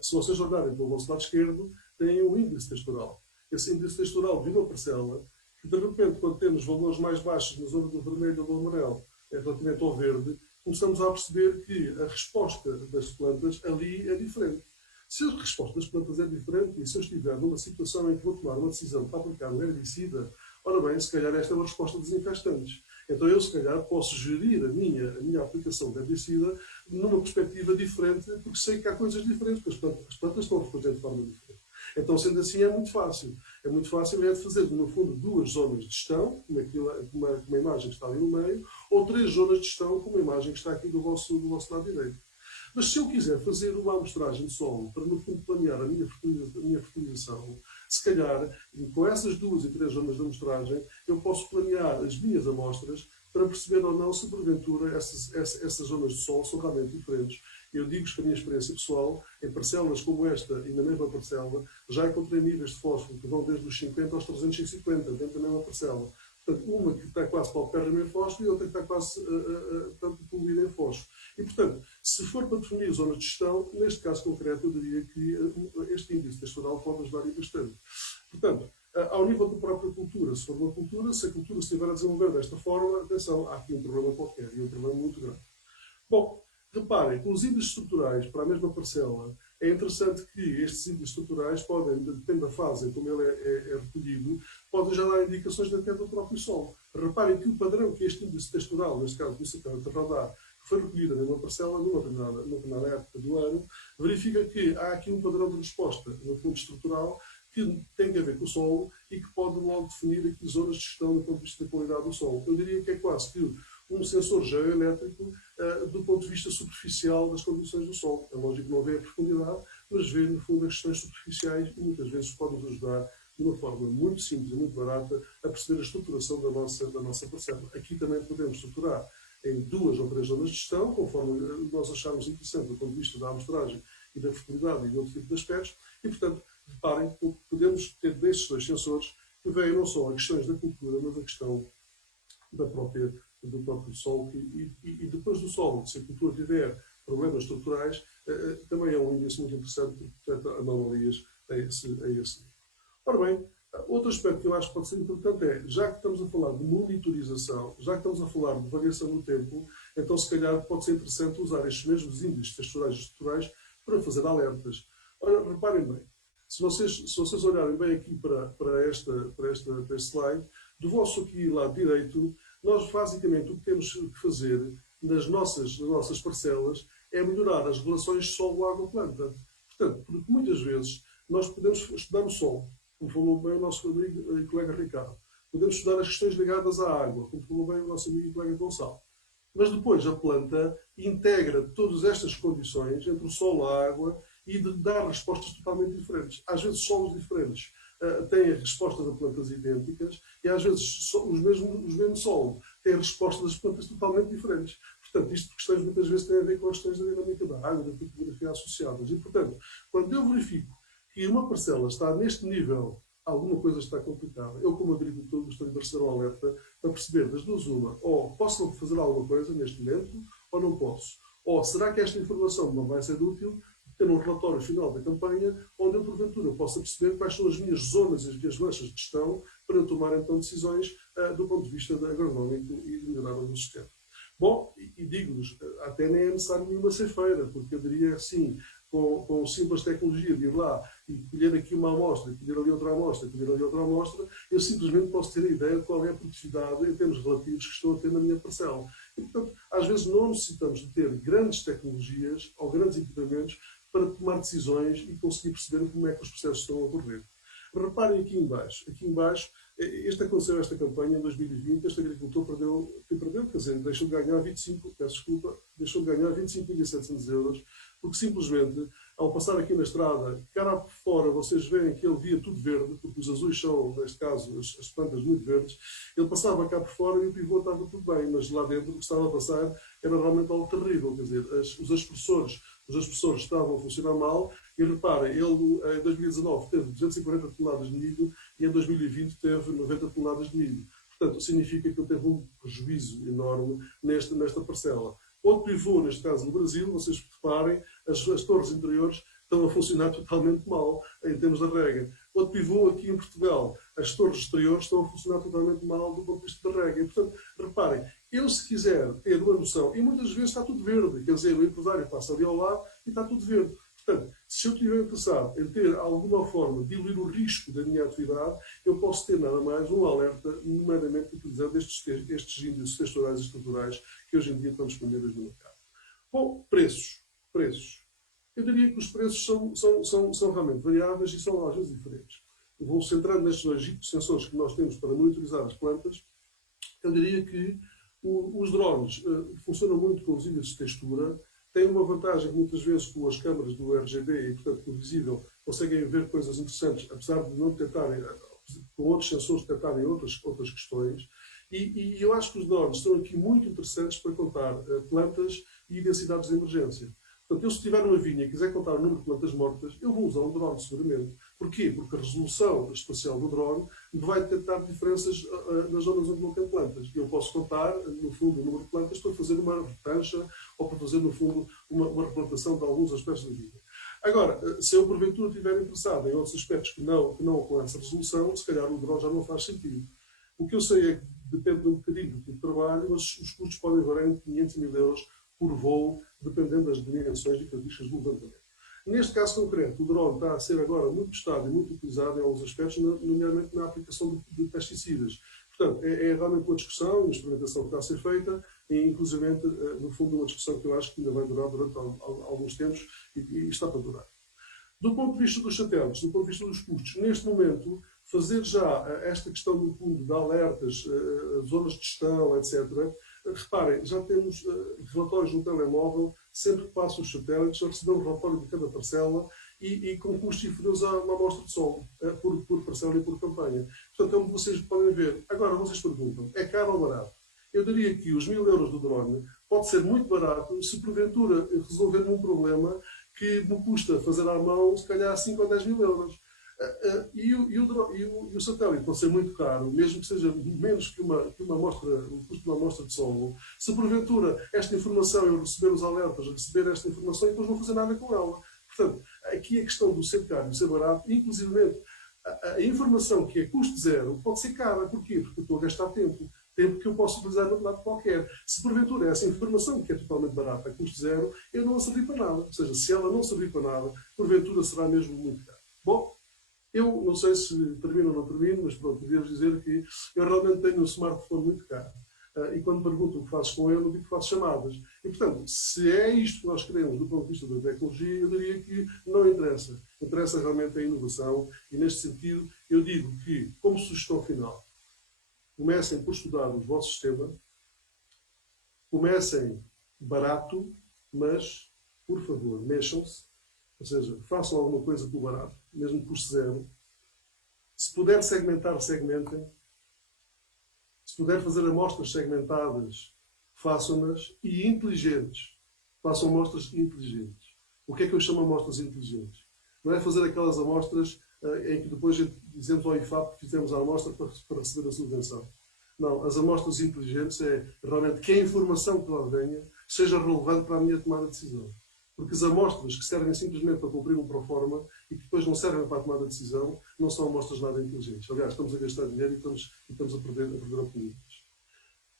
Se vocês olharem para o vosso lado esquerdo, tem um índice textural. Esse índice textural de uma parcela, que de repente, quando temos valores mais baixos na zona do vermelho ou do amarelo, relativamente ao verde, começamos a perceber que a resposta das plantas ali é diferente. Se a resposta das plantas é diferente, e se eu estiver numa situação em que vou tomar uma decisão para aplicar um herbicida, ora bem, se calhar esta é uma resposta desinfestante. Então eu, se calhar, posso gerir a minha aplicação de herbicida numa perspectiva diferente, porque sei que há coisas diferentes, porque as plantas estão a responder de forma diferente. Então, sendo assim, é muito fácil. É muito fácil de fazer, no fundo, duas zonas de gestão, com uma imagem que está ali no meio, ou três zonas de gestão, com uma imagem que está aqui do vosso lado direito. Mas se eu quiser fazer uma amostragem de solo para, no fundo, planear a minha fertilização, se calhar, com essas duas e três zonas de amostragem, eu posso planear as minhas amostras para perceber ou não se, porventura, essas zonas de solo são realmente diferentes. Eu digo-vos que a minha experiência pessoal, em parcelas como esta e na mesma parcela, já encontrei níveis de fósforo que vão desde os 50 aos 350, dentro da mesma parcela. Portanto, uma que está quase paupérrima em fósforo e outra que está quase poluída em fósforo. E, portanto, se for para definir zonas de gestão, neste caso concreto, eu diria que este índice textural pode ajudar bastante. Portanto, ao nível da própria cultura, se for uma cultura, se a cultura se estiver a desenvolver desta forma, atenção, há aqui um problema qualquer, e um problema muito grande. Bom, reparem, com os índices estruturais para a mesma parcela, é interessante que estes índices estruturais podem, dependendo da fase em como ele é recolhido, podem já dar indicações até do próprio solo. Reparem que o padrão que este índice textural, neste caso do satélite radar, que foi recolhido numa parcela numa determinada época do ano, verifica que há aqui um padrão de resposta, no fundo estrutural, que tem a ver com o solo e que pode logo definir aqui zonas de gestão do ponto de vista da qualidade do solo. Eu diria que é quase que um sensor geoelétrico do ponto de vista superficial das condições do solo. É lógico que não vê a profundidade, mas vê, no fundo, as questões superficiais e muitas vezes pode nos ajudar de uma forma muito simples e muito barata a perceber a estruturação da nossa parcela. Aqui também podemos estruturar em duas ou três zonas de gestão, conforme nós acharmos interessante do ponto de vista da amostragem e da fertilidade e de outro tipo de aspectos, e, portanto, reparem que podemos ter destes dois sensores que veem não só a questões da cultura, mas a questão do próprio solo e depois do solo, se a cultura tiver problemas estruturais, também é um índice muito interessante porque detecta anomalias a esse nível. Ora bem, outro aspecto que eu acho que pode ser importante é, já que estamos a falar de monitorização, já que estamos a falar de variação no tempo, então se calhar pode ser interessante usar estes mesmos índices texturais e estruturais para fazer alertas. Ora, reparem bem, se vocês olharem bem aqui para este slide, do vosso aqui lado direito, nós basicamente o que temos que fazer nas nossas parcelas é melhorar as relações solo-água-planta. Portanto, porque muitas vezes nós podemos estudar o solo, como falou bem o nosso amigo e colega Ricardo. Podemos estudar as questões ligadas à água, como falou bem o nosso amigo e colega Gonçalo. Mas depois a planta integra todas estas condições entre o solo, a água, e dá respostas totalmente diferentes. Às vezes solos diferentes têm respostas a plantas idênticas e às vezes os mesmos solos têm respostas das plantas totalmente diferentes. Portanto, isto por questões muitas vezes tem a ver com as questões da dinâmica da água, da topografia associadas. E, portanto, quando eu verifico que uma parcela está neste nível, alguma coisa está complicada, eu como agricultor gostaria de receber um alerta para perceber das duas uma, ou posso fazer alguma coisa neste momento, ou não posso. Ou será que esta informação não vai ser útil ter um relatório final da campanha onde eu, porventura, possa perceber quais são as minhas zonas e as minhas manchas de gestão para eu tomar, então, decisões do ponto de vista agronómico e de melhorar o meu sistema. Bom, e digo-vos, até nem é necessário nenhuma ceifeira, porque eu diria assim, com simples tecnologia de ir lá e colher aqui uma amostra, colher ali outra amostra, colher ali outra amostra, eu simplesmente posso ter a ideia de qual é a produtividade em termos relativos que estou a ter na minha parcela. E, portanto, às vezes não necessitamos de ter grandes tecnologias ou grandes equipamentos para tomar decisões e conseguir perceber como é que os processos estão a ocorrer. Reparem aqui em baixo, aconteceu esta campanha em 2020, este agricultor perdeu, quer dizer, deixou de ganhar 25.700 euros, porque simplesmente, ao passar aqui na estrada, cara por fora, vocês veem que ele via tudo verde, porque os azuis são, neste caso, as plantas muito verdes, ele passava cá por fora e o pivô estava tudo bem, mas lá dentro o que estava a passar era realmente algo terrível, quer dizer, os aspersores estavam a funcionar mal, e reparem, ele em 2019 teve 240 toneladas de milho e em 2020 teve 90 toneladas de milho. Portanto, significa que ele teve um prejuízo enorme nesta parcela. Outro pivô, neste caso no Brasil, vocês reparem, as torres interiores estão a funcionar totalmente mal em termos de rega. Outro pivô aqui em Portugal, as torres exteriores estão a funcionar totalmente mal do ponto de vista da rega. E, portanto, reparem, eu se quiser ter uma noção, e muitas vezes está tudo verde, quer dizer, o empresário passa ali ao lado e está tudo verde. Portanto, se eu estiver interessado em ter alguma forma de diluir o risco da minha atividade, eu posso ter nada mais um alerta, nomeadamente utilizando estes índices texturais e estruturais que hoje em dia estão disponíveis no mercado. Bom, preços. Eu diria que os preços são realmente variáveis e são às vezes diferentes. Eu vou centrando nestes dois sensores que nós temos para monitorizar as plantas. Eu diria que os drones funcionam muito com os índices de textura, têm uma vantagem que muitas vezes com as câmaras do RGB e, portanto, com o visível, conseguem ver coisas interessantes, apesar de não detectarem, com outros sensores detectarem outras questões. E eu acho que os drones estão aqui muito interessantes para contar plantas e densidades de emergência. Portanto, eu se tiver uma vinha e quiser contar o número de plantas mortas, eu vou usar um drone, seguramente. Porquê? Porque a resolução espacial do drone vai detectar diferenças nas zonas onde não tem plantas. Eu posso contar, no fundo, o número de plantas para fazer uma retancha ou para fazer, no fundo, uma replantação de alguns aspectos da vinha. Agora, se eu porventura estiver interessado em outros aspectos que não com essa resolução, se calhar o drone já não faz sentido. O que eu sei é que depende um bocadinho do tipo de trabalho, mas os custos podem variar entre 500 mil euros por voo, dependendo das dimensões e características do levantamento. Neste caso concreto, o drone está a ser agora muito testado e muito utilizado em alguns aspectos, nomeadamente na aplicação de pesticidas. Portanto, é realmente uma discussão, uma experimentação que está a ser feita, e inclusive, no fundo, uma discussão que eu acho que ainda vai durar durante alguns tempos e está para durar. Do ponto de vista dos satélites, do ponto de vista dos custos, neste momento, fazer já esta questão do fundo de alertas, zonas de gestão, etc., reparem, já temos relatórios no telemóvel, sempre que passam os satélites, já recebemos um relatório de cada parcela e com custos inferiores a uma amostra de solo, por parcela e por campanha. Portanto, como vocês podem ver, agora vocês perguntam, é caro ou barato? Eu diria que os 1000 euros do drone pode ser muito barato se porventura resolver um problema que me custa fazer à mão, se calhar 5 ou 10 mil euros. E o satélite pode ser muito caro, mesmo que seja menos que uma amostra, o custo de uma amostra de solo. Se porventura esta informação, eu receber os alertas, receber esta informação e depois não fazer nada com ela. Portanto, aqui a questão do ser caro e ser barato, inclusive a informação que é custo zero pode ser cara. Porquê? Porque eu estou a gastar tempo que eu posso utilizar no lado qualquer. Se porventura essa informação, que é totalmente barata, a custo zero, eu não a servir para nada. Ou seja, se ela não servir para nada, porventura será mesmo muito caro. Bom, eu não sei se termino ou não termino, mas pronto, devo dizer que eu realmente tenho um smartphone muito caro. E quando pergunto o que fazes com ele, eu digo que faço chamadas. E, portanto, se é isto que nós queremos do ponto de vista da tecnologia, eu diria que não interessa. Interessa realmente a inovação. E, neste sentido, eu digo que, como sugestão final, comecem por estudar o vosso sistema, Comecem barato, mas, por favor, mexam-se. Ou seja, façam alguma coisa com o barato, mesmo que custe zero. Se puder segmentar, segmentem. Se puder fazer amostras segmentadas, façam-nas e inteligentes. Façam amostras inteligentes. O que é que eu chamo de amostras inteligentes? Não é fazer aquelas amostras em que depois dizemos ao IFAP que fizemos a amostra para receber a subvenção. Não, as amostras inteligentes é realmente que a informação que lá venha seja relevante para a minha tomada de decisão. Porque as amostras que servem simplesmente para cumprir um proforma e que depois não servem para a tomada de decisão não são amostras nada inteligentes. Aliás, estamos a gastar dinheiro e estamos a perder oportunidades.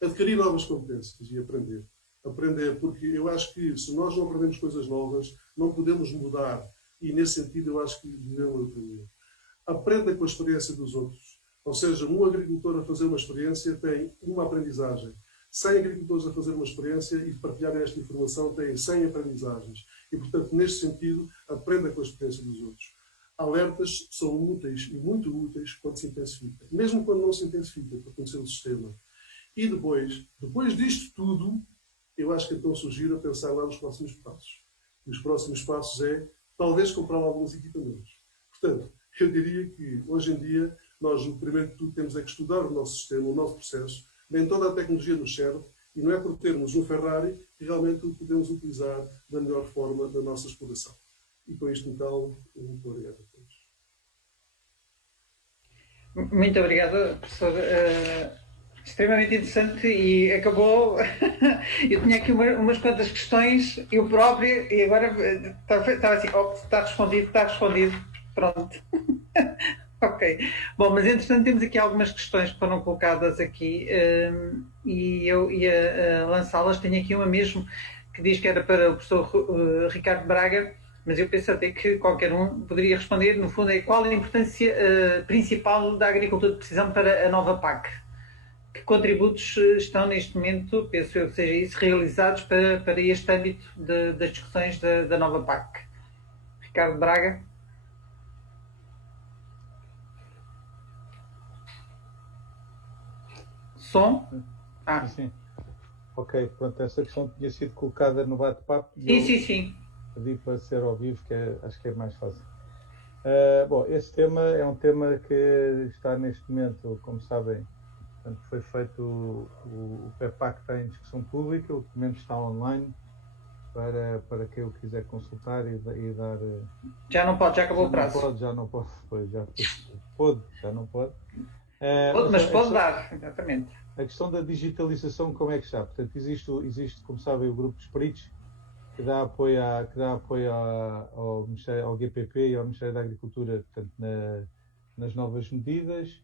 Adquirir novas competências e aprender. Aprender, porque eu acho que se nós não aprendemos coisas novas, não podemos mudar. E nesse sentido eu acho que devemos aprender. Aprenda com a experiência dos outros. Ou seja, um agricultor a fazer uma experiência tem uma aprendizagem. 100 agricultores a fazer uma experiência e partilharem esta informação têm 100 aprendizagens. E, portanto, neste sentido, aprenda com a experiência dos outros. Alertas são úteis e muito úteis quando se intensifica. Mesmo quando não se intensifica, para conhecer o sistema. E depois disto tudo, eu acho que então sugiro a pensar lá nos próximos passos. E os próximos passos é, talvez, comprar alguns equipamentos. Portanto, eu diria que, hoje em dia, nós, o primeiro que tudo, temos é que estudar o nosso sistema, o nosso processo. Nem toda a tecnologia nos serve, e não é por termos um Ferrari que realmente o podemos utilizar da melhor forma da nossa exploração. E com isto, então, muito obrigado a todos. Muito obrigado, professor. Extremamente interessante e acabou. Eu tinha aqui umas quantas questões, eu próprio, e agora estava assim, está respondido, pronto. Ok. Bom, mas entretanto temos aqui algumas questões que foram colocadas aqui e eu ia lançá-las. Tenho aqui uma mesmo que diz que era para o professor Ricardo Braga, mas eu penso até que qualquer um poderia responder. No fundo, é qual a importância principal da agricultura de precisão para a nova PAC? Que contributos estão neste momento, penso eu que seja isso, realizados para este âmbito das discussões da nova PAC? Ricardo Braga. Som? Sim. Ok, pronto, essa questão tinha sido colocada no bate-papo. Sim. Pedi para ser ao vivo, que acho que é mais fácil. Bom, esse tema é um tema que está neste momento, como sabem, portanto, foi feito o PEPAC está em discussão pública, o documento está online para quem o quiser consultar e dar... Já não pode, já acabou o prazo. Já não pode, já não pode. Mas pode dar, exatamente. A questão da digitalização, como é que está? Portanto, existe, como sabem, o grupo de Espíritos que dá apoio ao GPP e ao Ministério da Agricultura, portanto, nas novas medidas.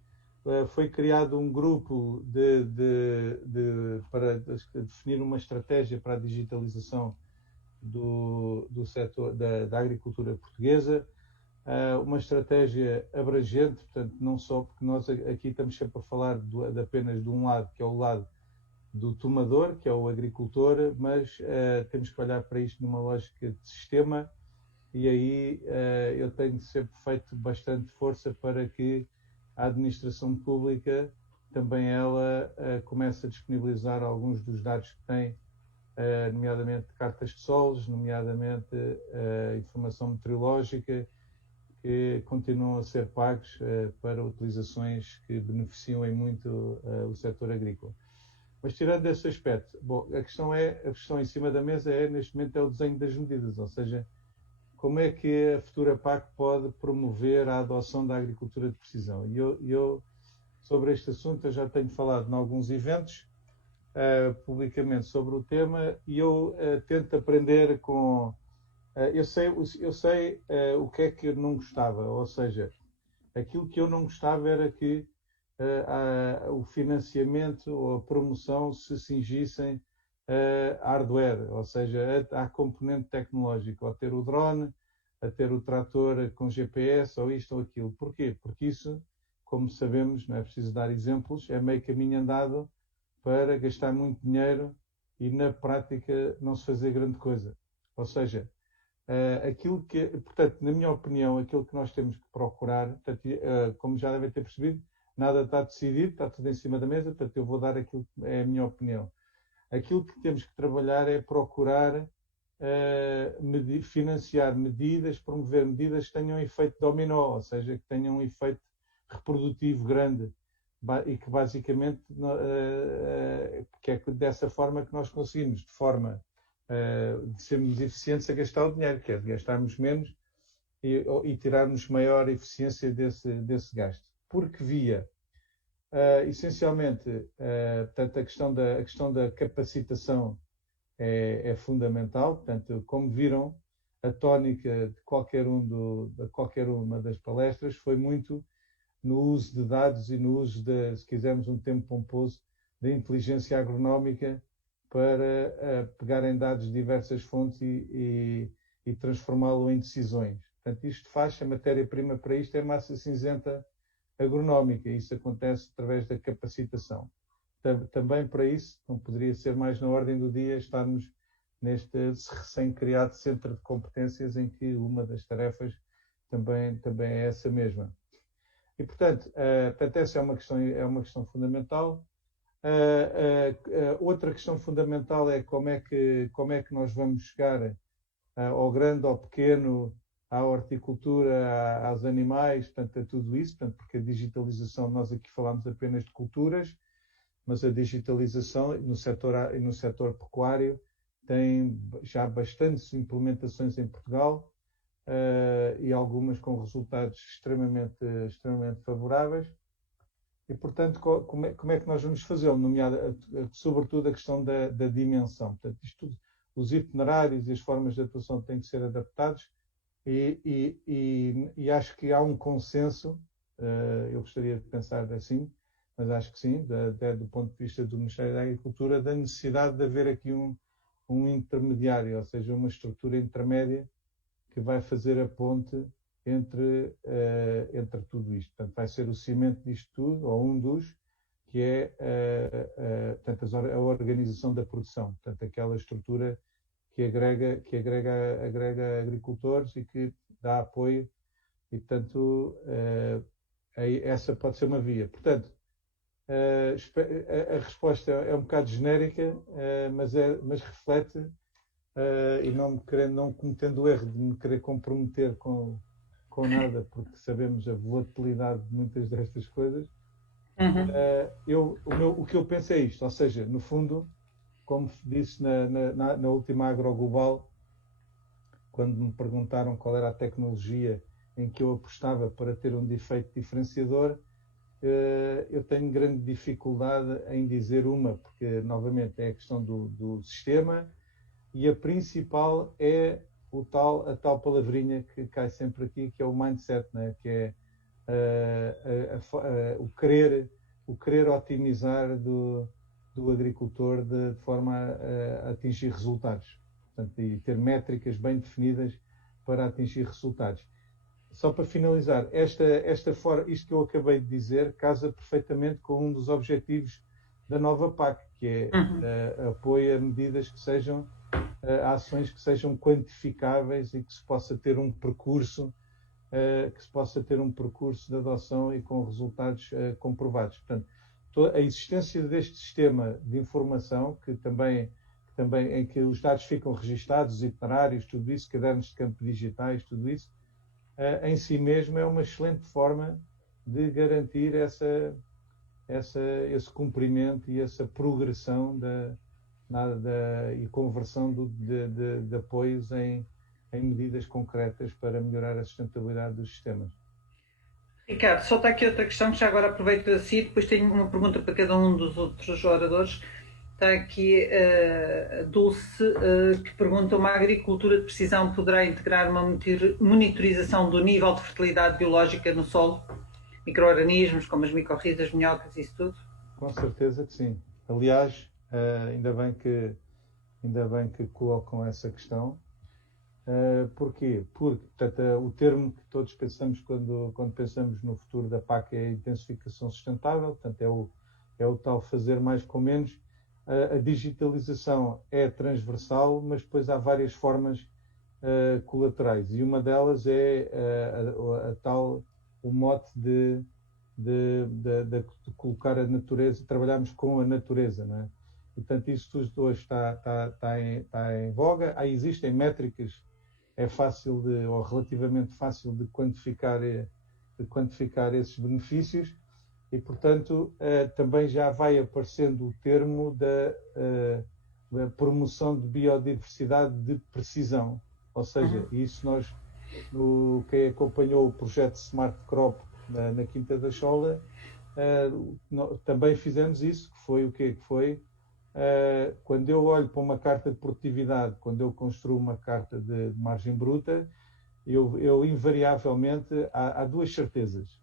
Foi criado um grupo para definir uma estratégia para a digitalização do setor da agricultura portuguesa. Uma estratégia abrangente, portanto, não só porque nós aqui estamos sempre a falar apenas de um lado, que é o lado do tomador, que é o agricultor, mas temos que olhar para isto numa lógica de sistema, e aí eu tenho sempre feito bastante força para que a administração pública também ela comece a disponibilizar alguns dos dados que tem, nomeadamente cartas de solos, nomeadamente informação meteorológica, que continuam a ser pagos para utilizações que beneficiam em muito o setor agrícola. Mas tirando esse aspecto, bom, a questão em cima da mesa neste momento, é o desenho das medidas, ou seja, como é que a futura PAC pode promover a adoção da agricultura de precisão. E eu sobre este assunto, eu já tenho falado em alguns eventos, publicamente sobre o tema, e eu tento aprender com... Eu sei o que é que eu não gostava, ou seja, aquilo que eu não gostava era que o financiamento ou a promoção se cingissem a hardware, ou seja, à componente tecnológica, a ter o drone, a ter o trator com GPS, ou isto ou aquilo. Porquê? Porque isso, como sabemos, não é preciso dar exemplos, é meio caminho andado para gastar muito dinheiro e na prática não se fazer grande coisa. Ou seja, portanto, na minha opinião, aquilo que nós temos que procurar, portanto, como já devem ter percebido, nada está decidido, está tudo em cima da mesa, portanto, eu vou dar aquilo que é a minha opinião. aquilo que temos que trabalhar é procurar financiar medidas, promover medidas que tenham efeito dominó, ou seja, que tenham um efeito reprodutivo grande e que basicamente que é dessa forma que nós conseguimos, de forma de sermos eficientes a gastar o dinheiro, que é de gastarmos menos e tirarmos maior eficiência desse gasto. Porque via, essencialmente, portanto, a questão da capacitação é fundamental. Portanto, como viram, a tónica de qualquer uma das palestras foi muito no uso de dados e no uso, se quisermos um termo pomposo, da inteligência agronómica para pegar em dados de diversas fontes e transformá-lo em decisões. Portanto, isto faz, a matéria-prima para isto é massa cinzenta agronómica. Isso acontece através da capacitação. Também para isso, não poderia ser mais na ordem do dia estarmos neste recém-criado centro de competências em que uma das tarefas também é essa mesma. E, portanto, essa é uma questão fundamental. Outra questão fundamental é como é que nós vamos chegar ao grande, ao pequeno, à horticultura, aos animais, portanto, a tudo isso, portanto, porque a digitalização, nós aqui falamos apenas de culturas, mas a digitalização no setor pecuário tem já bastantes implementações em Portugal e algumas com resultados extremamente favoráveis. E, portanto, como é que nós vamos fazê-lo? Sobretudo a questão da dimensão. Portanto, isto tudo, os itinerários e as formas de atuação têm que ser adaptados e acho que há um consenso, eu gostaria de pensar assim, mas acho que sim, do ponto de vista do Ministério da Agricultura, da necessidade de haver aqui um intermediário, ou seja, uma estrutura intermédia que vai fazer a ponte entre tudo isto. Portanto, vai ser o cimento disto tudo, ou um dos, que é portanto, a organização da produção, portanto, aquela estrutura que agrega agricultores e que dá apoio, e, portanto, essa pode ser uma via. Portanto, a resposta é um bocado genérica, mas reflete, e não cometendo o erro de me querer comprometer com nada, porque sabemos a volatilidade de muitas destas coisas. O que eu penso é isto, ou seja, no fundo, como disse na última AgroGlobal, quando me perguntaram qual era a tecnologia em que eu apostava para ter um efeito diferenciador, eu tenho grande dificuldade em dizer uma, porque novamente é a questão do sistema, e a principal é a tal palavrinha que cai sempre aqui, que é o mindset, né? Que é o querer otimizar do agricultor de forma a atingir resultados. Portanto, e ter métricas bem definidas para atingir resultados. Só para finalizar, isto que eu acabei de dizer casa perfeitamente com um dos objetivos da nova PAC, que é apoio a medidas que sejam a ações que sejam quantificáveis e que se possa ter um percurso de adoção e com resultados comprovados. Portanto, a existência deste sistema de informação, que também em que os dados ficam registados, os itinerários, tudo isso, cadernos de campo digitais, tudo isso, em si mesmo é uma excelente forma de garantir esse cumprimento e essa progressão e conversão de apoios em medidas concretas para melhorar a sustentabilidade dos sistemas. Ricardo, só está aqui outra questão que já agora aproveito para si, depois tenho uma pergunta para cada um dos outros oradores. Está aqui a Dulce, que pergunta: uma agricultura de precisão poderá integrar uma monitorização do nível de fertilidade biológica no solo? Micro-organismos, como as micorrizas, minhocas, isso tudo? Com certeza que sim. Aliás, ainda bem que colocam essa questão. Porquê? Porque, portanto, o termo que todos pensamos quando pensamos no futuro da PAC é a intensificação sustentável, portanto, é o tal fazer mais com menos. A digitalização é transversal, mas depois há várias formas colaterais, e uma delas é o mote de colocar a natureza, trabalharmos com a natureza, não é? E, Portanto, isso tudo hoje está em voga. Existem métricas, é fácil ou relativamente fácil de quantificar esses benefícios e, portanto, também já vai aparecendo o termo da promoção de biodiversidade de precisão. Ou seja, isso nós, quem acompanhou o projeto Smart Crop na Quinta da Chola, também fizemos isso, que foi o quê? Que foi quando eu olho para uma carta de produtividade, quando eu construo uma carta de margem bruta, eu invariavelmente, há duas certezas.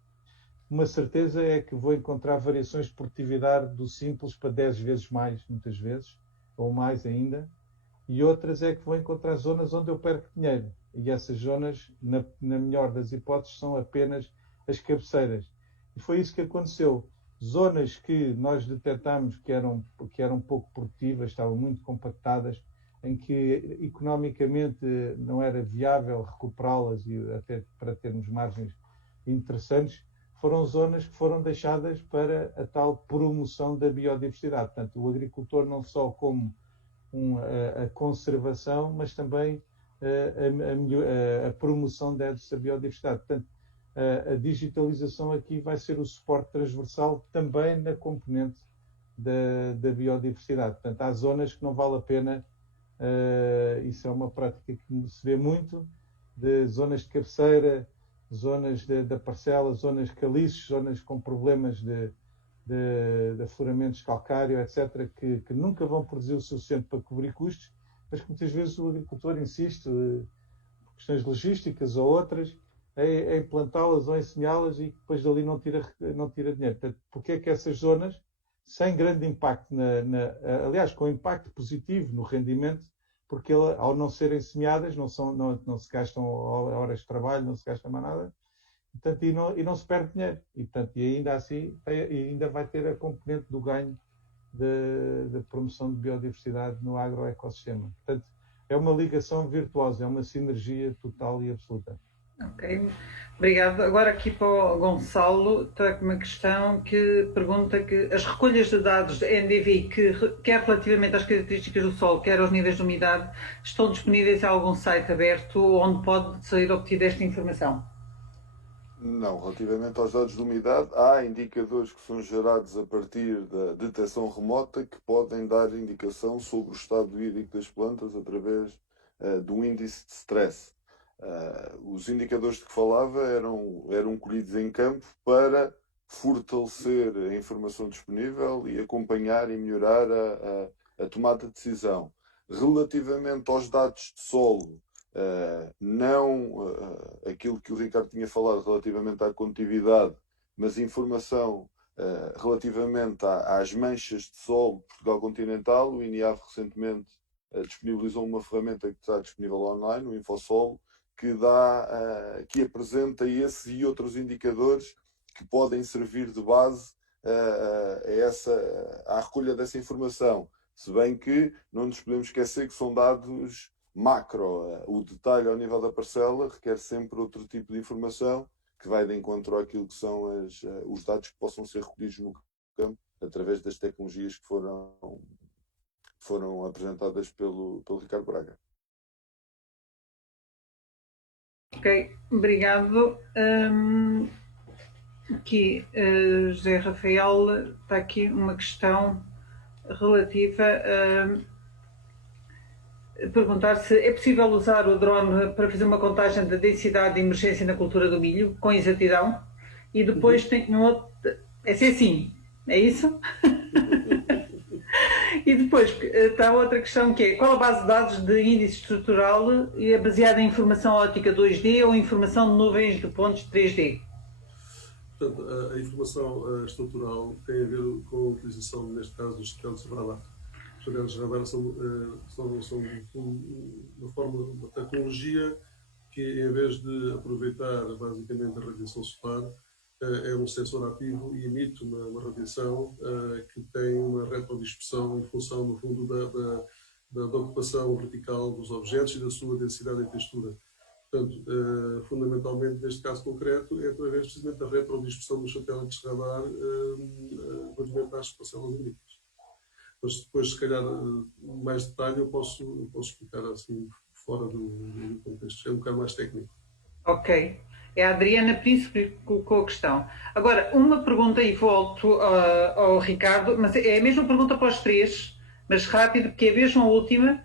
Uma certeza é que vou encontrar variações de produtividade do simples para 10 vezes mais, muitas vezes, ou mais ainda, e outras é que vou encontrar zonas onde eu perco dinheiro. E essas zonas, na melhor das hipóteses, são apenas as cabeceiras. E foi isso que aconteceu. Zonas que nós detectámos que eram pouco produtivas, estavam muito compactadas, em que economicamente não era viável recuperá-las e até para termos margens interessantes, foram zonas que foram deixadas para a tal promoção da biodiversidade. Portanto, o agricultor não só como a conservação, mas também a promoção dessa biodiversidade. Portanto, a digitalização aqui vai ser o suporte transversal também na componente da biodiversidade. Portanto, há zonas que não vale a pena, isso é uma prática que se vê muito, de zonas de cabeceira, zonas da parcela, zonas caliços, zonas com problemas de afloramentos calcário, etc., que nunca vão produzir o suficiente para cobrir custos, mas que muitas vezes o agricultor insiste, por questões logísticas ou outras, em plantá-las ou em semeá-las e depois dali não tira dinheiro. Portanto, porque é que essas zonas, sem grande impacto, aliás, com impacto positivo no rendimento, porque ao não serem semeadas, não se gastam horas de trabalho, não se gasta mais nada, portanto, e não se perde dinheiro. E, portanto, e ainda assim, ainda vai ter a componente do ganho da promoção de biodiversidade no agroecossistema. Portanto, é uma ligação virtuosa, é uma sinergia total e absoluta. Ok, obrigado. Agora aqui para o Gonçalo, trago uma questão que pergunta que as recolhas de dados de NDVI, quer relativamente às características do solo, quer aos níveis de umidade, estão disponíveis em algum site aberto onde pode ser obtida esta informação? Não, relativamente aos dados de umidade, há indicadores que são gerados a partir da detecção remota que podem dar indicação sobre o estado hídrico das plantas através do índice de stress. Os indicadores de que falava eram colhidos em campo para fortalecer a informação disponível e acompanhar e melhorar a tomada de decisão. Relativamente aos dados de solo, aquilo que o Ricardo tinha falado relativamente à condutividade, mas informação relativamente às manchas de solo Portugal continental, o INIAV recentemente disponibilizou uma ferramenta que está disponível online, o InfoSolo, que apresenta esses e outros indicadores que podem servir de base à recolha dessa informação. Se bem que não nos podemos esquecer que são dados macro. O detalhe ao nível da parcela requer sempre outro tipo de informação que vai de encontro àquilo que são os dados que possam ser recolhidos no campo através das tecnologias que foram apresentadas pelo Ricardo Braga. Ok, obrigado. Aqui, José Rafael, está aqui uma questão relativa a perguntar se é possível usar o drone para fazer uma contagem da densidade de emergência na cultura do milho, com exatidão, e depois tem um outro... É assim, é isso? E depois está outra questão que é: qual a base de dados de índice estrutural e é baseada em informação óptica 2D ou informação de nuvens de pontos 3D? Portanto, a informação estrutural tem a ver com a utilização, neste caso, dos satélites de radar. Os satélites de radar são uma forma, uma tecnologia que, em vez de aproveitar basicamente a radiação solar, é um sensor ativo e emite uma radiação que tem uma retrodispersão em função, no fundo, da ocupação vertical dos objetos e da sua densidade e textura. Portanto, fundamentalmente, neste caso concreto, é através precisamente da retrodispersão dos satélites de radar relativamente às parcelas agrícolas. mas depois, se calhar, mais detalhe eu posso explicar assim, fora do contexto. É um bocado mais técnico. Ok. É a Adriana Príncipe que colocou a questão. Agora, uma pergunta e volto ao Ricardo, mas é a mesma pergunta para os três, mas rápido, porque é mesmo a última,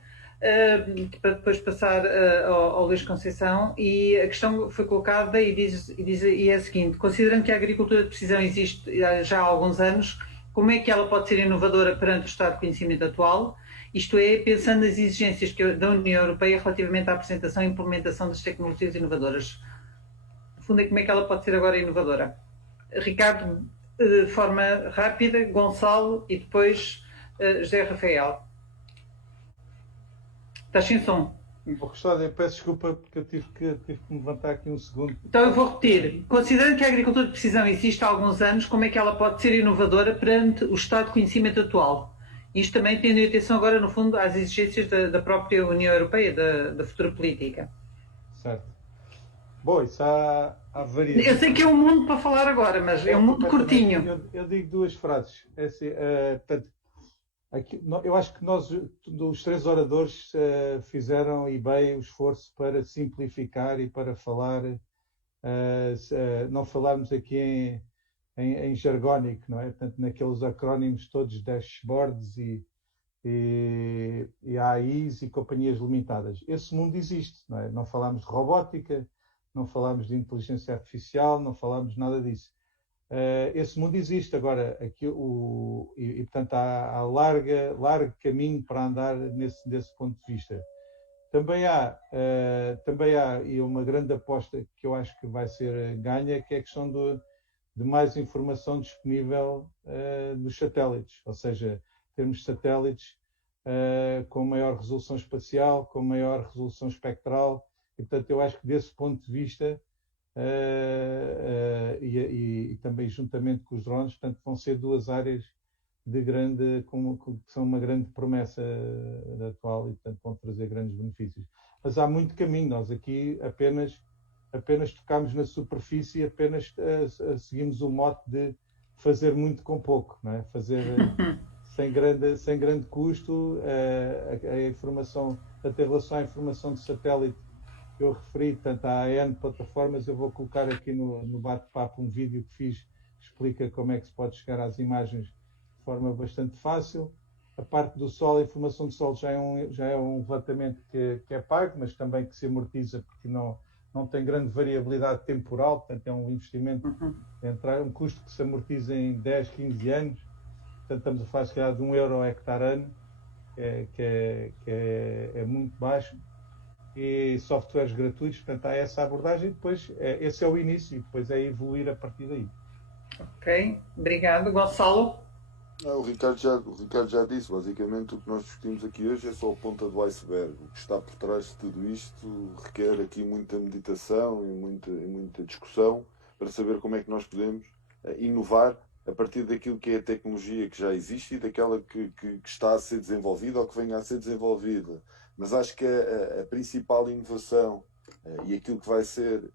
para depois passar ao Luís Conceição. E a questão foi colocada e é a seguinte: considerando que a agricultura de precisão existe já há alguns anos, como é que ela pode ser inovadora perante o estado de conhecimento atual? Isto é, pensando nas exigências da União Europeia relativamente à apresentação e implementação das tecnologias inovadoras. No fundo, é como é que ela pode ser agora inovadora? Ricardo, de forma rápida, Gonçalo e depois José Rafael. Estás sem som. Custódio, eu peço desculpa porque eu tive que me levantar aqui um segundo. Então eu vou repetir. Considerando que a agricultura de precisão existe há alguns anos, como é que ela pode ser inovadora perante o estado de conhecimento atual? Isto também tendo em atenção agora, no fundo, às exigências da própria União Europeia, da futura política. Certo. Bom, isso há variedade. Eu sei que é um mundo para falar agora, mas é um mundo curtinho. Eu digo duas frases. É assim, portanto, aqui, eu acho que nós, os três oradores, fizeram e bem o esforço para simplificar e para falar, não falarmos aqui em jargónico, não é? Portanto, naqueles acrónimos todos, dashboards e AIs e companhias limitadas. Esse mundo existe, não é? Não falamos de robótica, não falamos de inteligência artificial, não falamos nada disso. Esse mundo existe. Agora, aqui, portanto, há largo caminho para andar desse ponto de vista. Também há e uma grande aposta que eu acho que vai ser ganha, que é a questão de mais informação disponível dos satélites, ou seja, termos satélites com maior resolução espacial, com maior resolução espectral, e portanto eu acho que desse ponto de vista e também juntamente com os drones, portanto vão ser duas áreas de que são uma grande promessa atual e portanto vão trazer grandes benefícios. Mas há muito caminho, nós aqui apenas tocámos na superfície, apenas seguimos o mote de fazer muito com pouco, não é? Fazer sem grande custo. A informação, até em relação à informação de satélite que eu referi, portanto, há N plataformas. Eu vou colocar aqui no bate-papo um vídeo que fiz que explica como é que se pode chegar às imagens de forma bastante fácil. A parte do sol, a informação do sol já é um levantamento que é pago, mas também que se amortiza porque não tem grande variabilidade temporal, portanto é um investimento, um custo que se amortiza em 10, 15 anos, portanto estamos a falar se calhar de €1 ao hectare ano, que é muito baixo, e softwares gratuitos, portanto há essa abordagem, depois esse é o início, e depois é evoluir a partir daí. Ok, obrigado. Gonçalo? O Ricardo já disse, basicamente o que nós discutimos aqui hoje é só a ponta do iceberg. O que está por trás de tudo isto requer aqui muita meditação e muita discussão para saber como é que nós podemos inovar a partir daquilo que é a tecnologia que já existe e daquela que está a ser desenvolvida ou que venha a ser desenvolvida. Mas acho que a principal inovação e aquilo que vai ser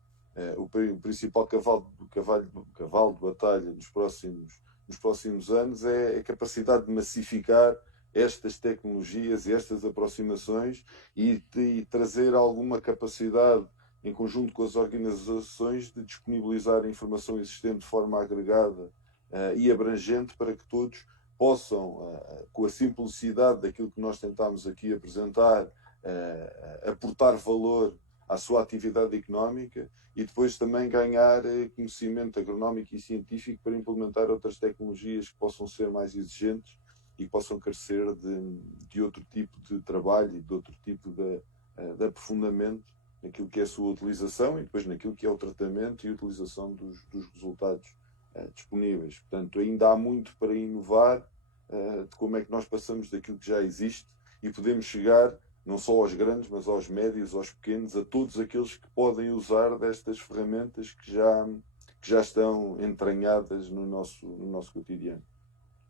o principal cavalo de batalha nos próximos anos é a capacidade de massificar estas tecnologias e estas aproximações e trazer alguma capacidade, em conjunto com as organizações, de disponibilizar a informação existente de forma agregada e abrangente para que todos possam, com a simplicidade daquilo que nós tentámos aqui apresentar, aportar valor à sua atividade económica e depois também ganhar conhecimento agronómico e científico para implementar outras tecnologias que possam ser mais exigentes e que possam carecer de outro tipo de trabalho e de outro tipo de aprofundamento naquilo que é a sua utilização e depois naquilo que é o tratamento e utilização dos resultados disponíveis. Portanto, ainda há muito para inovar de como é que nós passamos daquilo que já existe e podemos chegar não só aos grandes, mas aos médios, aos pequenos, a todos aqueles que podem usar destas ferramentas que já estão entranhadas no nosso cotidiano.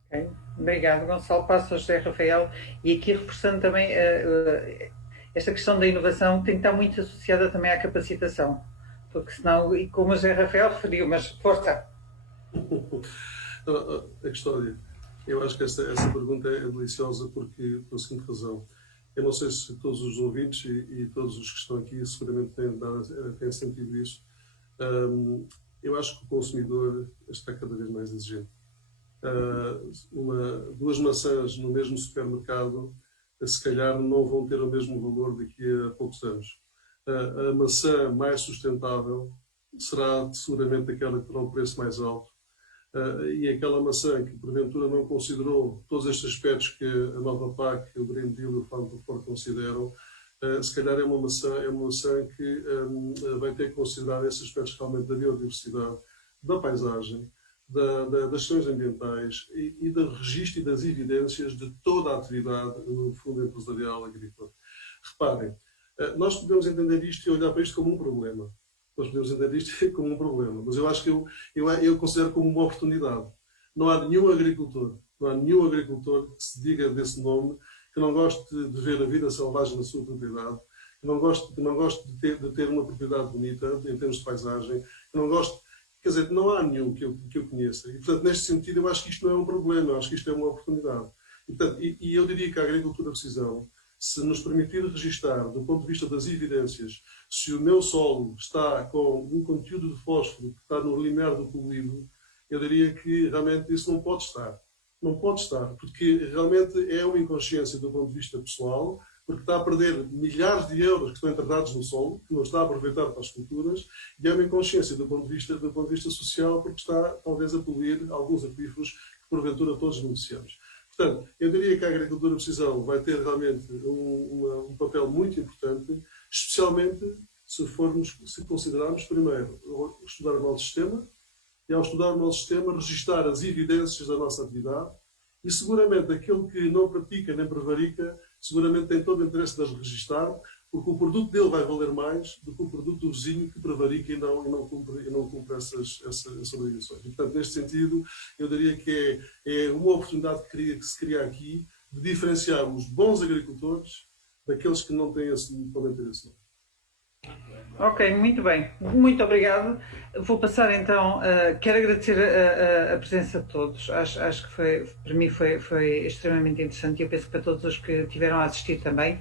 Okay. Obrigado, Gonçalo. Passo ao José Rafael. E aqui reforçando também esta questão da inovação tem que estar muito associada também à capacitação, porque senão, e como o José Rafael referiu, mas força. A questão Eu acho que essa pergunta é deliciosa porque, pela seguinte razão. Eu não sei se todos os ouvintes e todos os que estão aqui seguramente têm sentido isso. Eu acho que o consumidor está cada vez mais exigente. Duas maçãs no mesmo supermercado, se calhar não vão ter o mesmo valor daqui a poucos anos. A maçã mais sustentável será seguramente aquela que terá um preço mais alto. E aquela maçã que porventura não considerou todos estes aspectos que a nova PAC, o Green Deal e o Farm to Fork consideram, se calhar é uma maçã que vai ter que considerar esses aspectos realmente da biodiversidade, da paisagem, das questões ambientais e do registro e das evidências de toda a atividade no fundo empresarial agrícola. Reparem, nós podemos entender isto e olhar para isto como um problema. Nós podemos entender isto como um problema, mas eu acho que eu considero como uma oportunidade. Não há nenhum agricultor que se diga desse nome que não goste de ver a vida selvagem na sua propriedade, que não goste de ter uma propriedade bonita em termos de paisagem, que não goste. Quer dizer, não há nenhum que eu conheça. E, portanto, neste sentido, eu acho que isto não é um problema, eu acho que isto é uma oportunidade. E, portanto, eu diria que a agricultura de precisão, se nos permitir registar, do ponto de vista das evidências, se o meu solo está com um conteúdo de fósforo que está no limiar do poluído, eu diria que realmente isso não pode estar. Não pode estar, porque realmente é uma inconsciência do ponto de vista pessoal, porque está a perder milhares de euros que estão enterrados no solo, que não está a aproveitar para as culturas, e é uma inconsciência do ponto de vista social, porque está talvez a poluir alguns aquíferos que porventura todos beneficiamos. Portanto, eu diria que a agricultura de precisão vai ter realmente um papel muito importante, especialmente se considerarmos primeiro estudar o nosso sistema, e ao estudar o nosso sistema, registar as evidências da nossa atividade, e seguramente aquele que não pratica nem prevarica, seguramente tem todo o interesse de as registar, porque o produto dele vai valer mais do que o produto do vizinho que prevarica e não cumpre essas obrigações. E, portanto, neste sentido, eu diria que é uma oportunidade que se cria aqui de diferenciar os bons agricultores daqueles que não podem ter esse nome. Ok, muito bem. Muito obrigado. Vou passar então, quero agradecer a presença de todos. Acho que para mim foi extremamente interessante e eu penso que para todos os que tiveram a assistir também.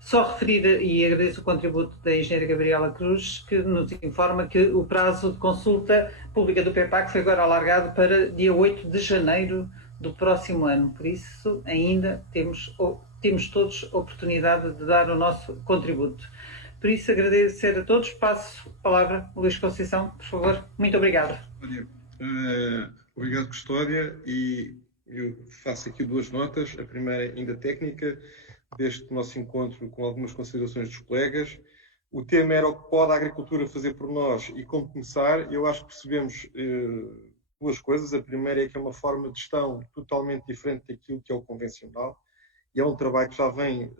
Só referir, e agradeço o contributo da engenheira Gabriela Cruz, que nos informa que o prazo de consulta pública do PEPAC foi agora alargado para dia 8 de janeiro do próximo ano. Por isso, ainda temos todos a oportunidade de dar o nosso contributo. Por isso, agradecer a todos. Passo a palavra a Luís Conceição, por favor. Muito obrigado. Obrigado, Custódia. E eu faço aqui duas notas. A primeira, ainda técnica, deste nosso encontro com algumas considerações dos colegas. O tema era o que pode a agricultura fazer por nós e como começar. Eu acho que percebemos duas coisas. A primeira é que é uma forma de gestão totalmente diferente daquilo que é o convencional. E é um trabalho que já vem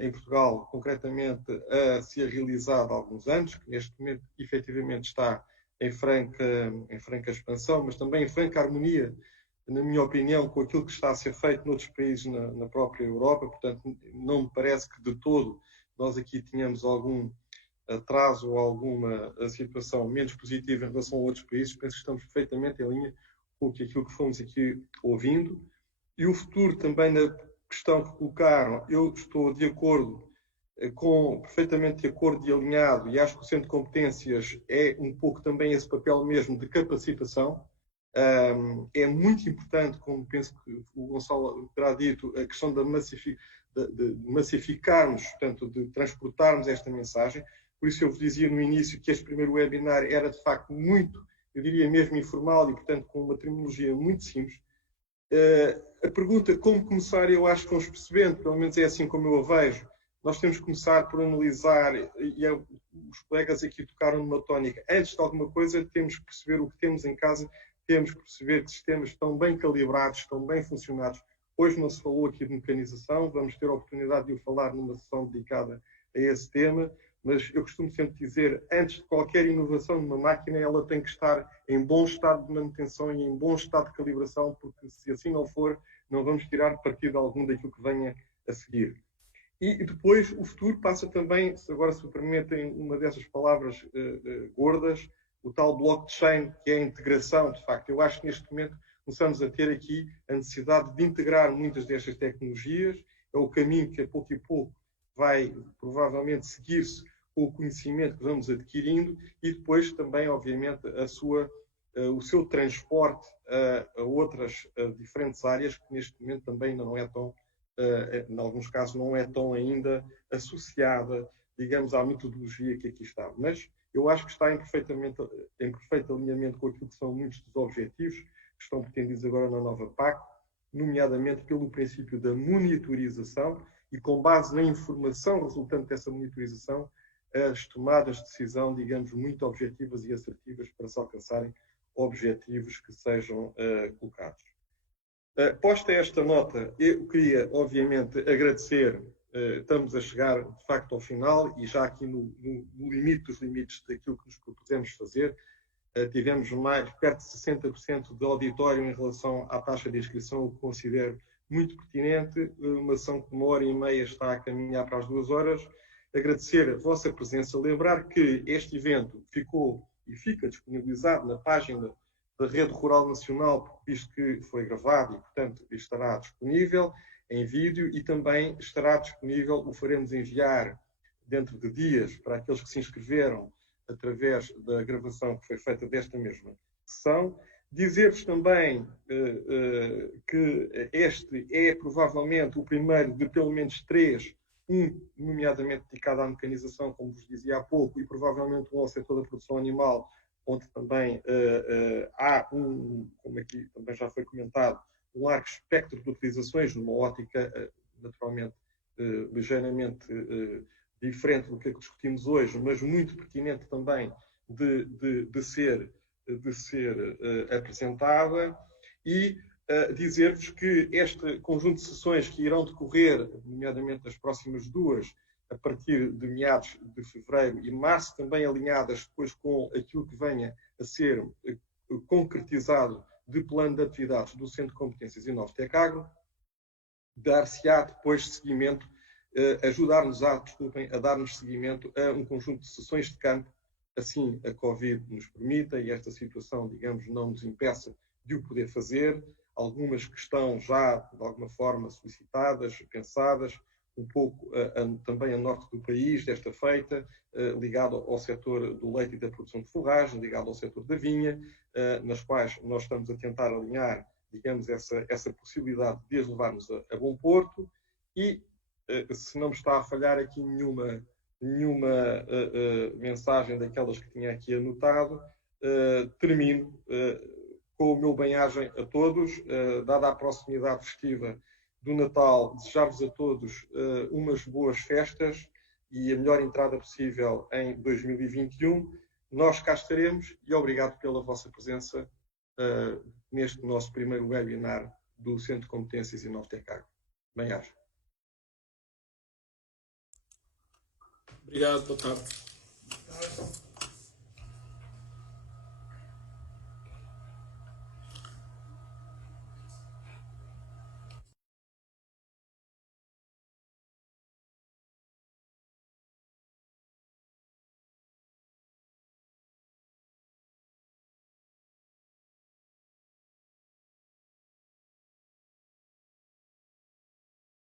em Portugal, concretamente, a ser realizado há alguns anos, que neste momento, efetivamente, está em franca expansão, mas também em franca harmonia, na minha opinião, com aquilo que está a ser feito noutros países na própria Europa. Portanto, não me parece que de todo nós aqui tenhamos algum atraso ou alguma situação menos positiva em relação a outros países. Penso que estamos perfeitamente em linha com aquilo que fomos aqui ouvindo. E o futuro também na questão que colocaram, eu estou de acordo, perfeitamente de acordo e alinhado, e acho que o Centro de Competências é um pouco também esse papel mesmo de capacitação. É muito importante, como penso que o Gonçalo terá dito, a questão de massificarmos, portanto, de transportarmos esta mensagem. Por isso eu vos dizia no início que este primeiro webinar era de facto muito, eu diria mesmo informal e, portanto, com uma terminologia muito simples. A pergunta como começar, eu acho que vamos percebendo, pelo menos é assim como eu a vejo. Nós temos que começar por analisar, e os colegas aqui tocaram numa tónica, antes de alguma coisa temos que perceber o que temos em casa, temos que perceber que sistemas estão bem calibrados, estão bem funcionados. Hoje não se falou aqui de mecanização, vamos ter a oportunidade de o falar numa sessão dedicada a esse tema, mas eu costumo sempre dizer, antes de qualquer inovação numa máquina, ela tem que estar em bom estado de manutenção e em bom estado de calibração, porque se assim não for, não vamos tirar partido algum daquilo que venha a seguir. E depois o futuro passa também, agora se me permitem uma dessas palavras gordas, o tal blockchain, que é a integração, de facto. Eu acho que neste momento começamos a ter aqui a necessidade de integrar muitas destas tecnologias. É o caminho que a pouco e pouco vai provavelmente seguir-se com o conhecimento que vamos adquirindo e depois também, obviamente, o seu transporte a outras diferentes áreas que neste momento também ainda não é tão, em alguns casos, não é tão ainda associada, digamos, à metodologia que aqui está. Mas eu acho que está em perfeito alinhamento com aquilo que são muitos dos objetivos que estão pretendidos agora na nova PAC, nomeadamente pelo princípio da monitorização e com base na informação resultante dessa monitorização, as tomadas de decisão, digamos, muito objetivas e assertivas para se alcançarem objetivos que sejam colocados. Posta esta nota, eu queria, obviamente, agradecer. Estamos a chegar, de facto, ao final e já aqui no limite dos limites daquilo que nos propusemos fazer. Tivemos mais perto de 60% de auditório em relação à taxa de inscrição, o que considero muito pertinente. Uma ação que 1h30 está a caminhar para as 2 horas. Agradecer a vossa presença. Lembrar que este evento ficou e fica disponibilizado na página da Rede Rural Nacional, visto que foi gravado e, portanto, estará disponível em vídeo e também estará disponível, o faremos enviar dentro de dias para aqueles que se inscreveram através da gravação que foi feita desta mesma sessão. Dizer-vos também que este é provavelmente o primeiro de pelo menos 3, nomeadamente dedicado à mecanização, como vos dizia há pouco, e provavelmente um ao setor da produção animal, onde também há como aqui também já foi comentado, um largo espectro de utilizações, numa ótica naturalmente ligeiramente diferente do que discutimos hoje, mas muito pertinente também de ser apresentada. E dizer-vos que este conjunto de sessões que irão decorrer, nomeadamente as próximas 2, a partir de meados de fevereiro e março, também alinhadas depois com aquilo que venha a ser concretizado de plano de atividades do Centro de Competências Inovtec Agro, dar-se-á depois seguimento, ajudar-nos a dar-nos seguimento a um conjunto de sessões de campo, assim a Covid nos permita e esta situação, digamos, não nos impeça de o poder fazer. Algumas que estão já, de alguma forma, solicitadas, pensadas, um pouco também a norte do país, desta feita, ligado ao setor do leite e da produção de forragem, ligado ao setor da vinha, nas quais nós estamos a tentar alinhar, digamos, essa possibilidade de as levarmos a bom porto. E, se não me está a falhar aqui nenhuma mensagem daquelas que tinha aqui anotado, termino com o meu bem-aja a todos, dada a proximidade festiva do Natal, desejar-vos a todos umas boas festas e a melhor entrada possível em 2021. Nós cá estaremos e obrigado pela vossa presença neste nosso primeiro webinar do Centro de Competências Inovtec Agro. Bem-aja. Obrigado, boa tarde.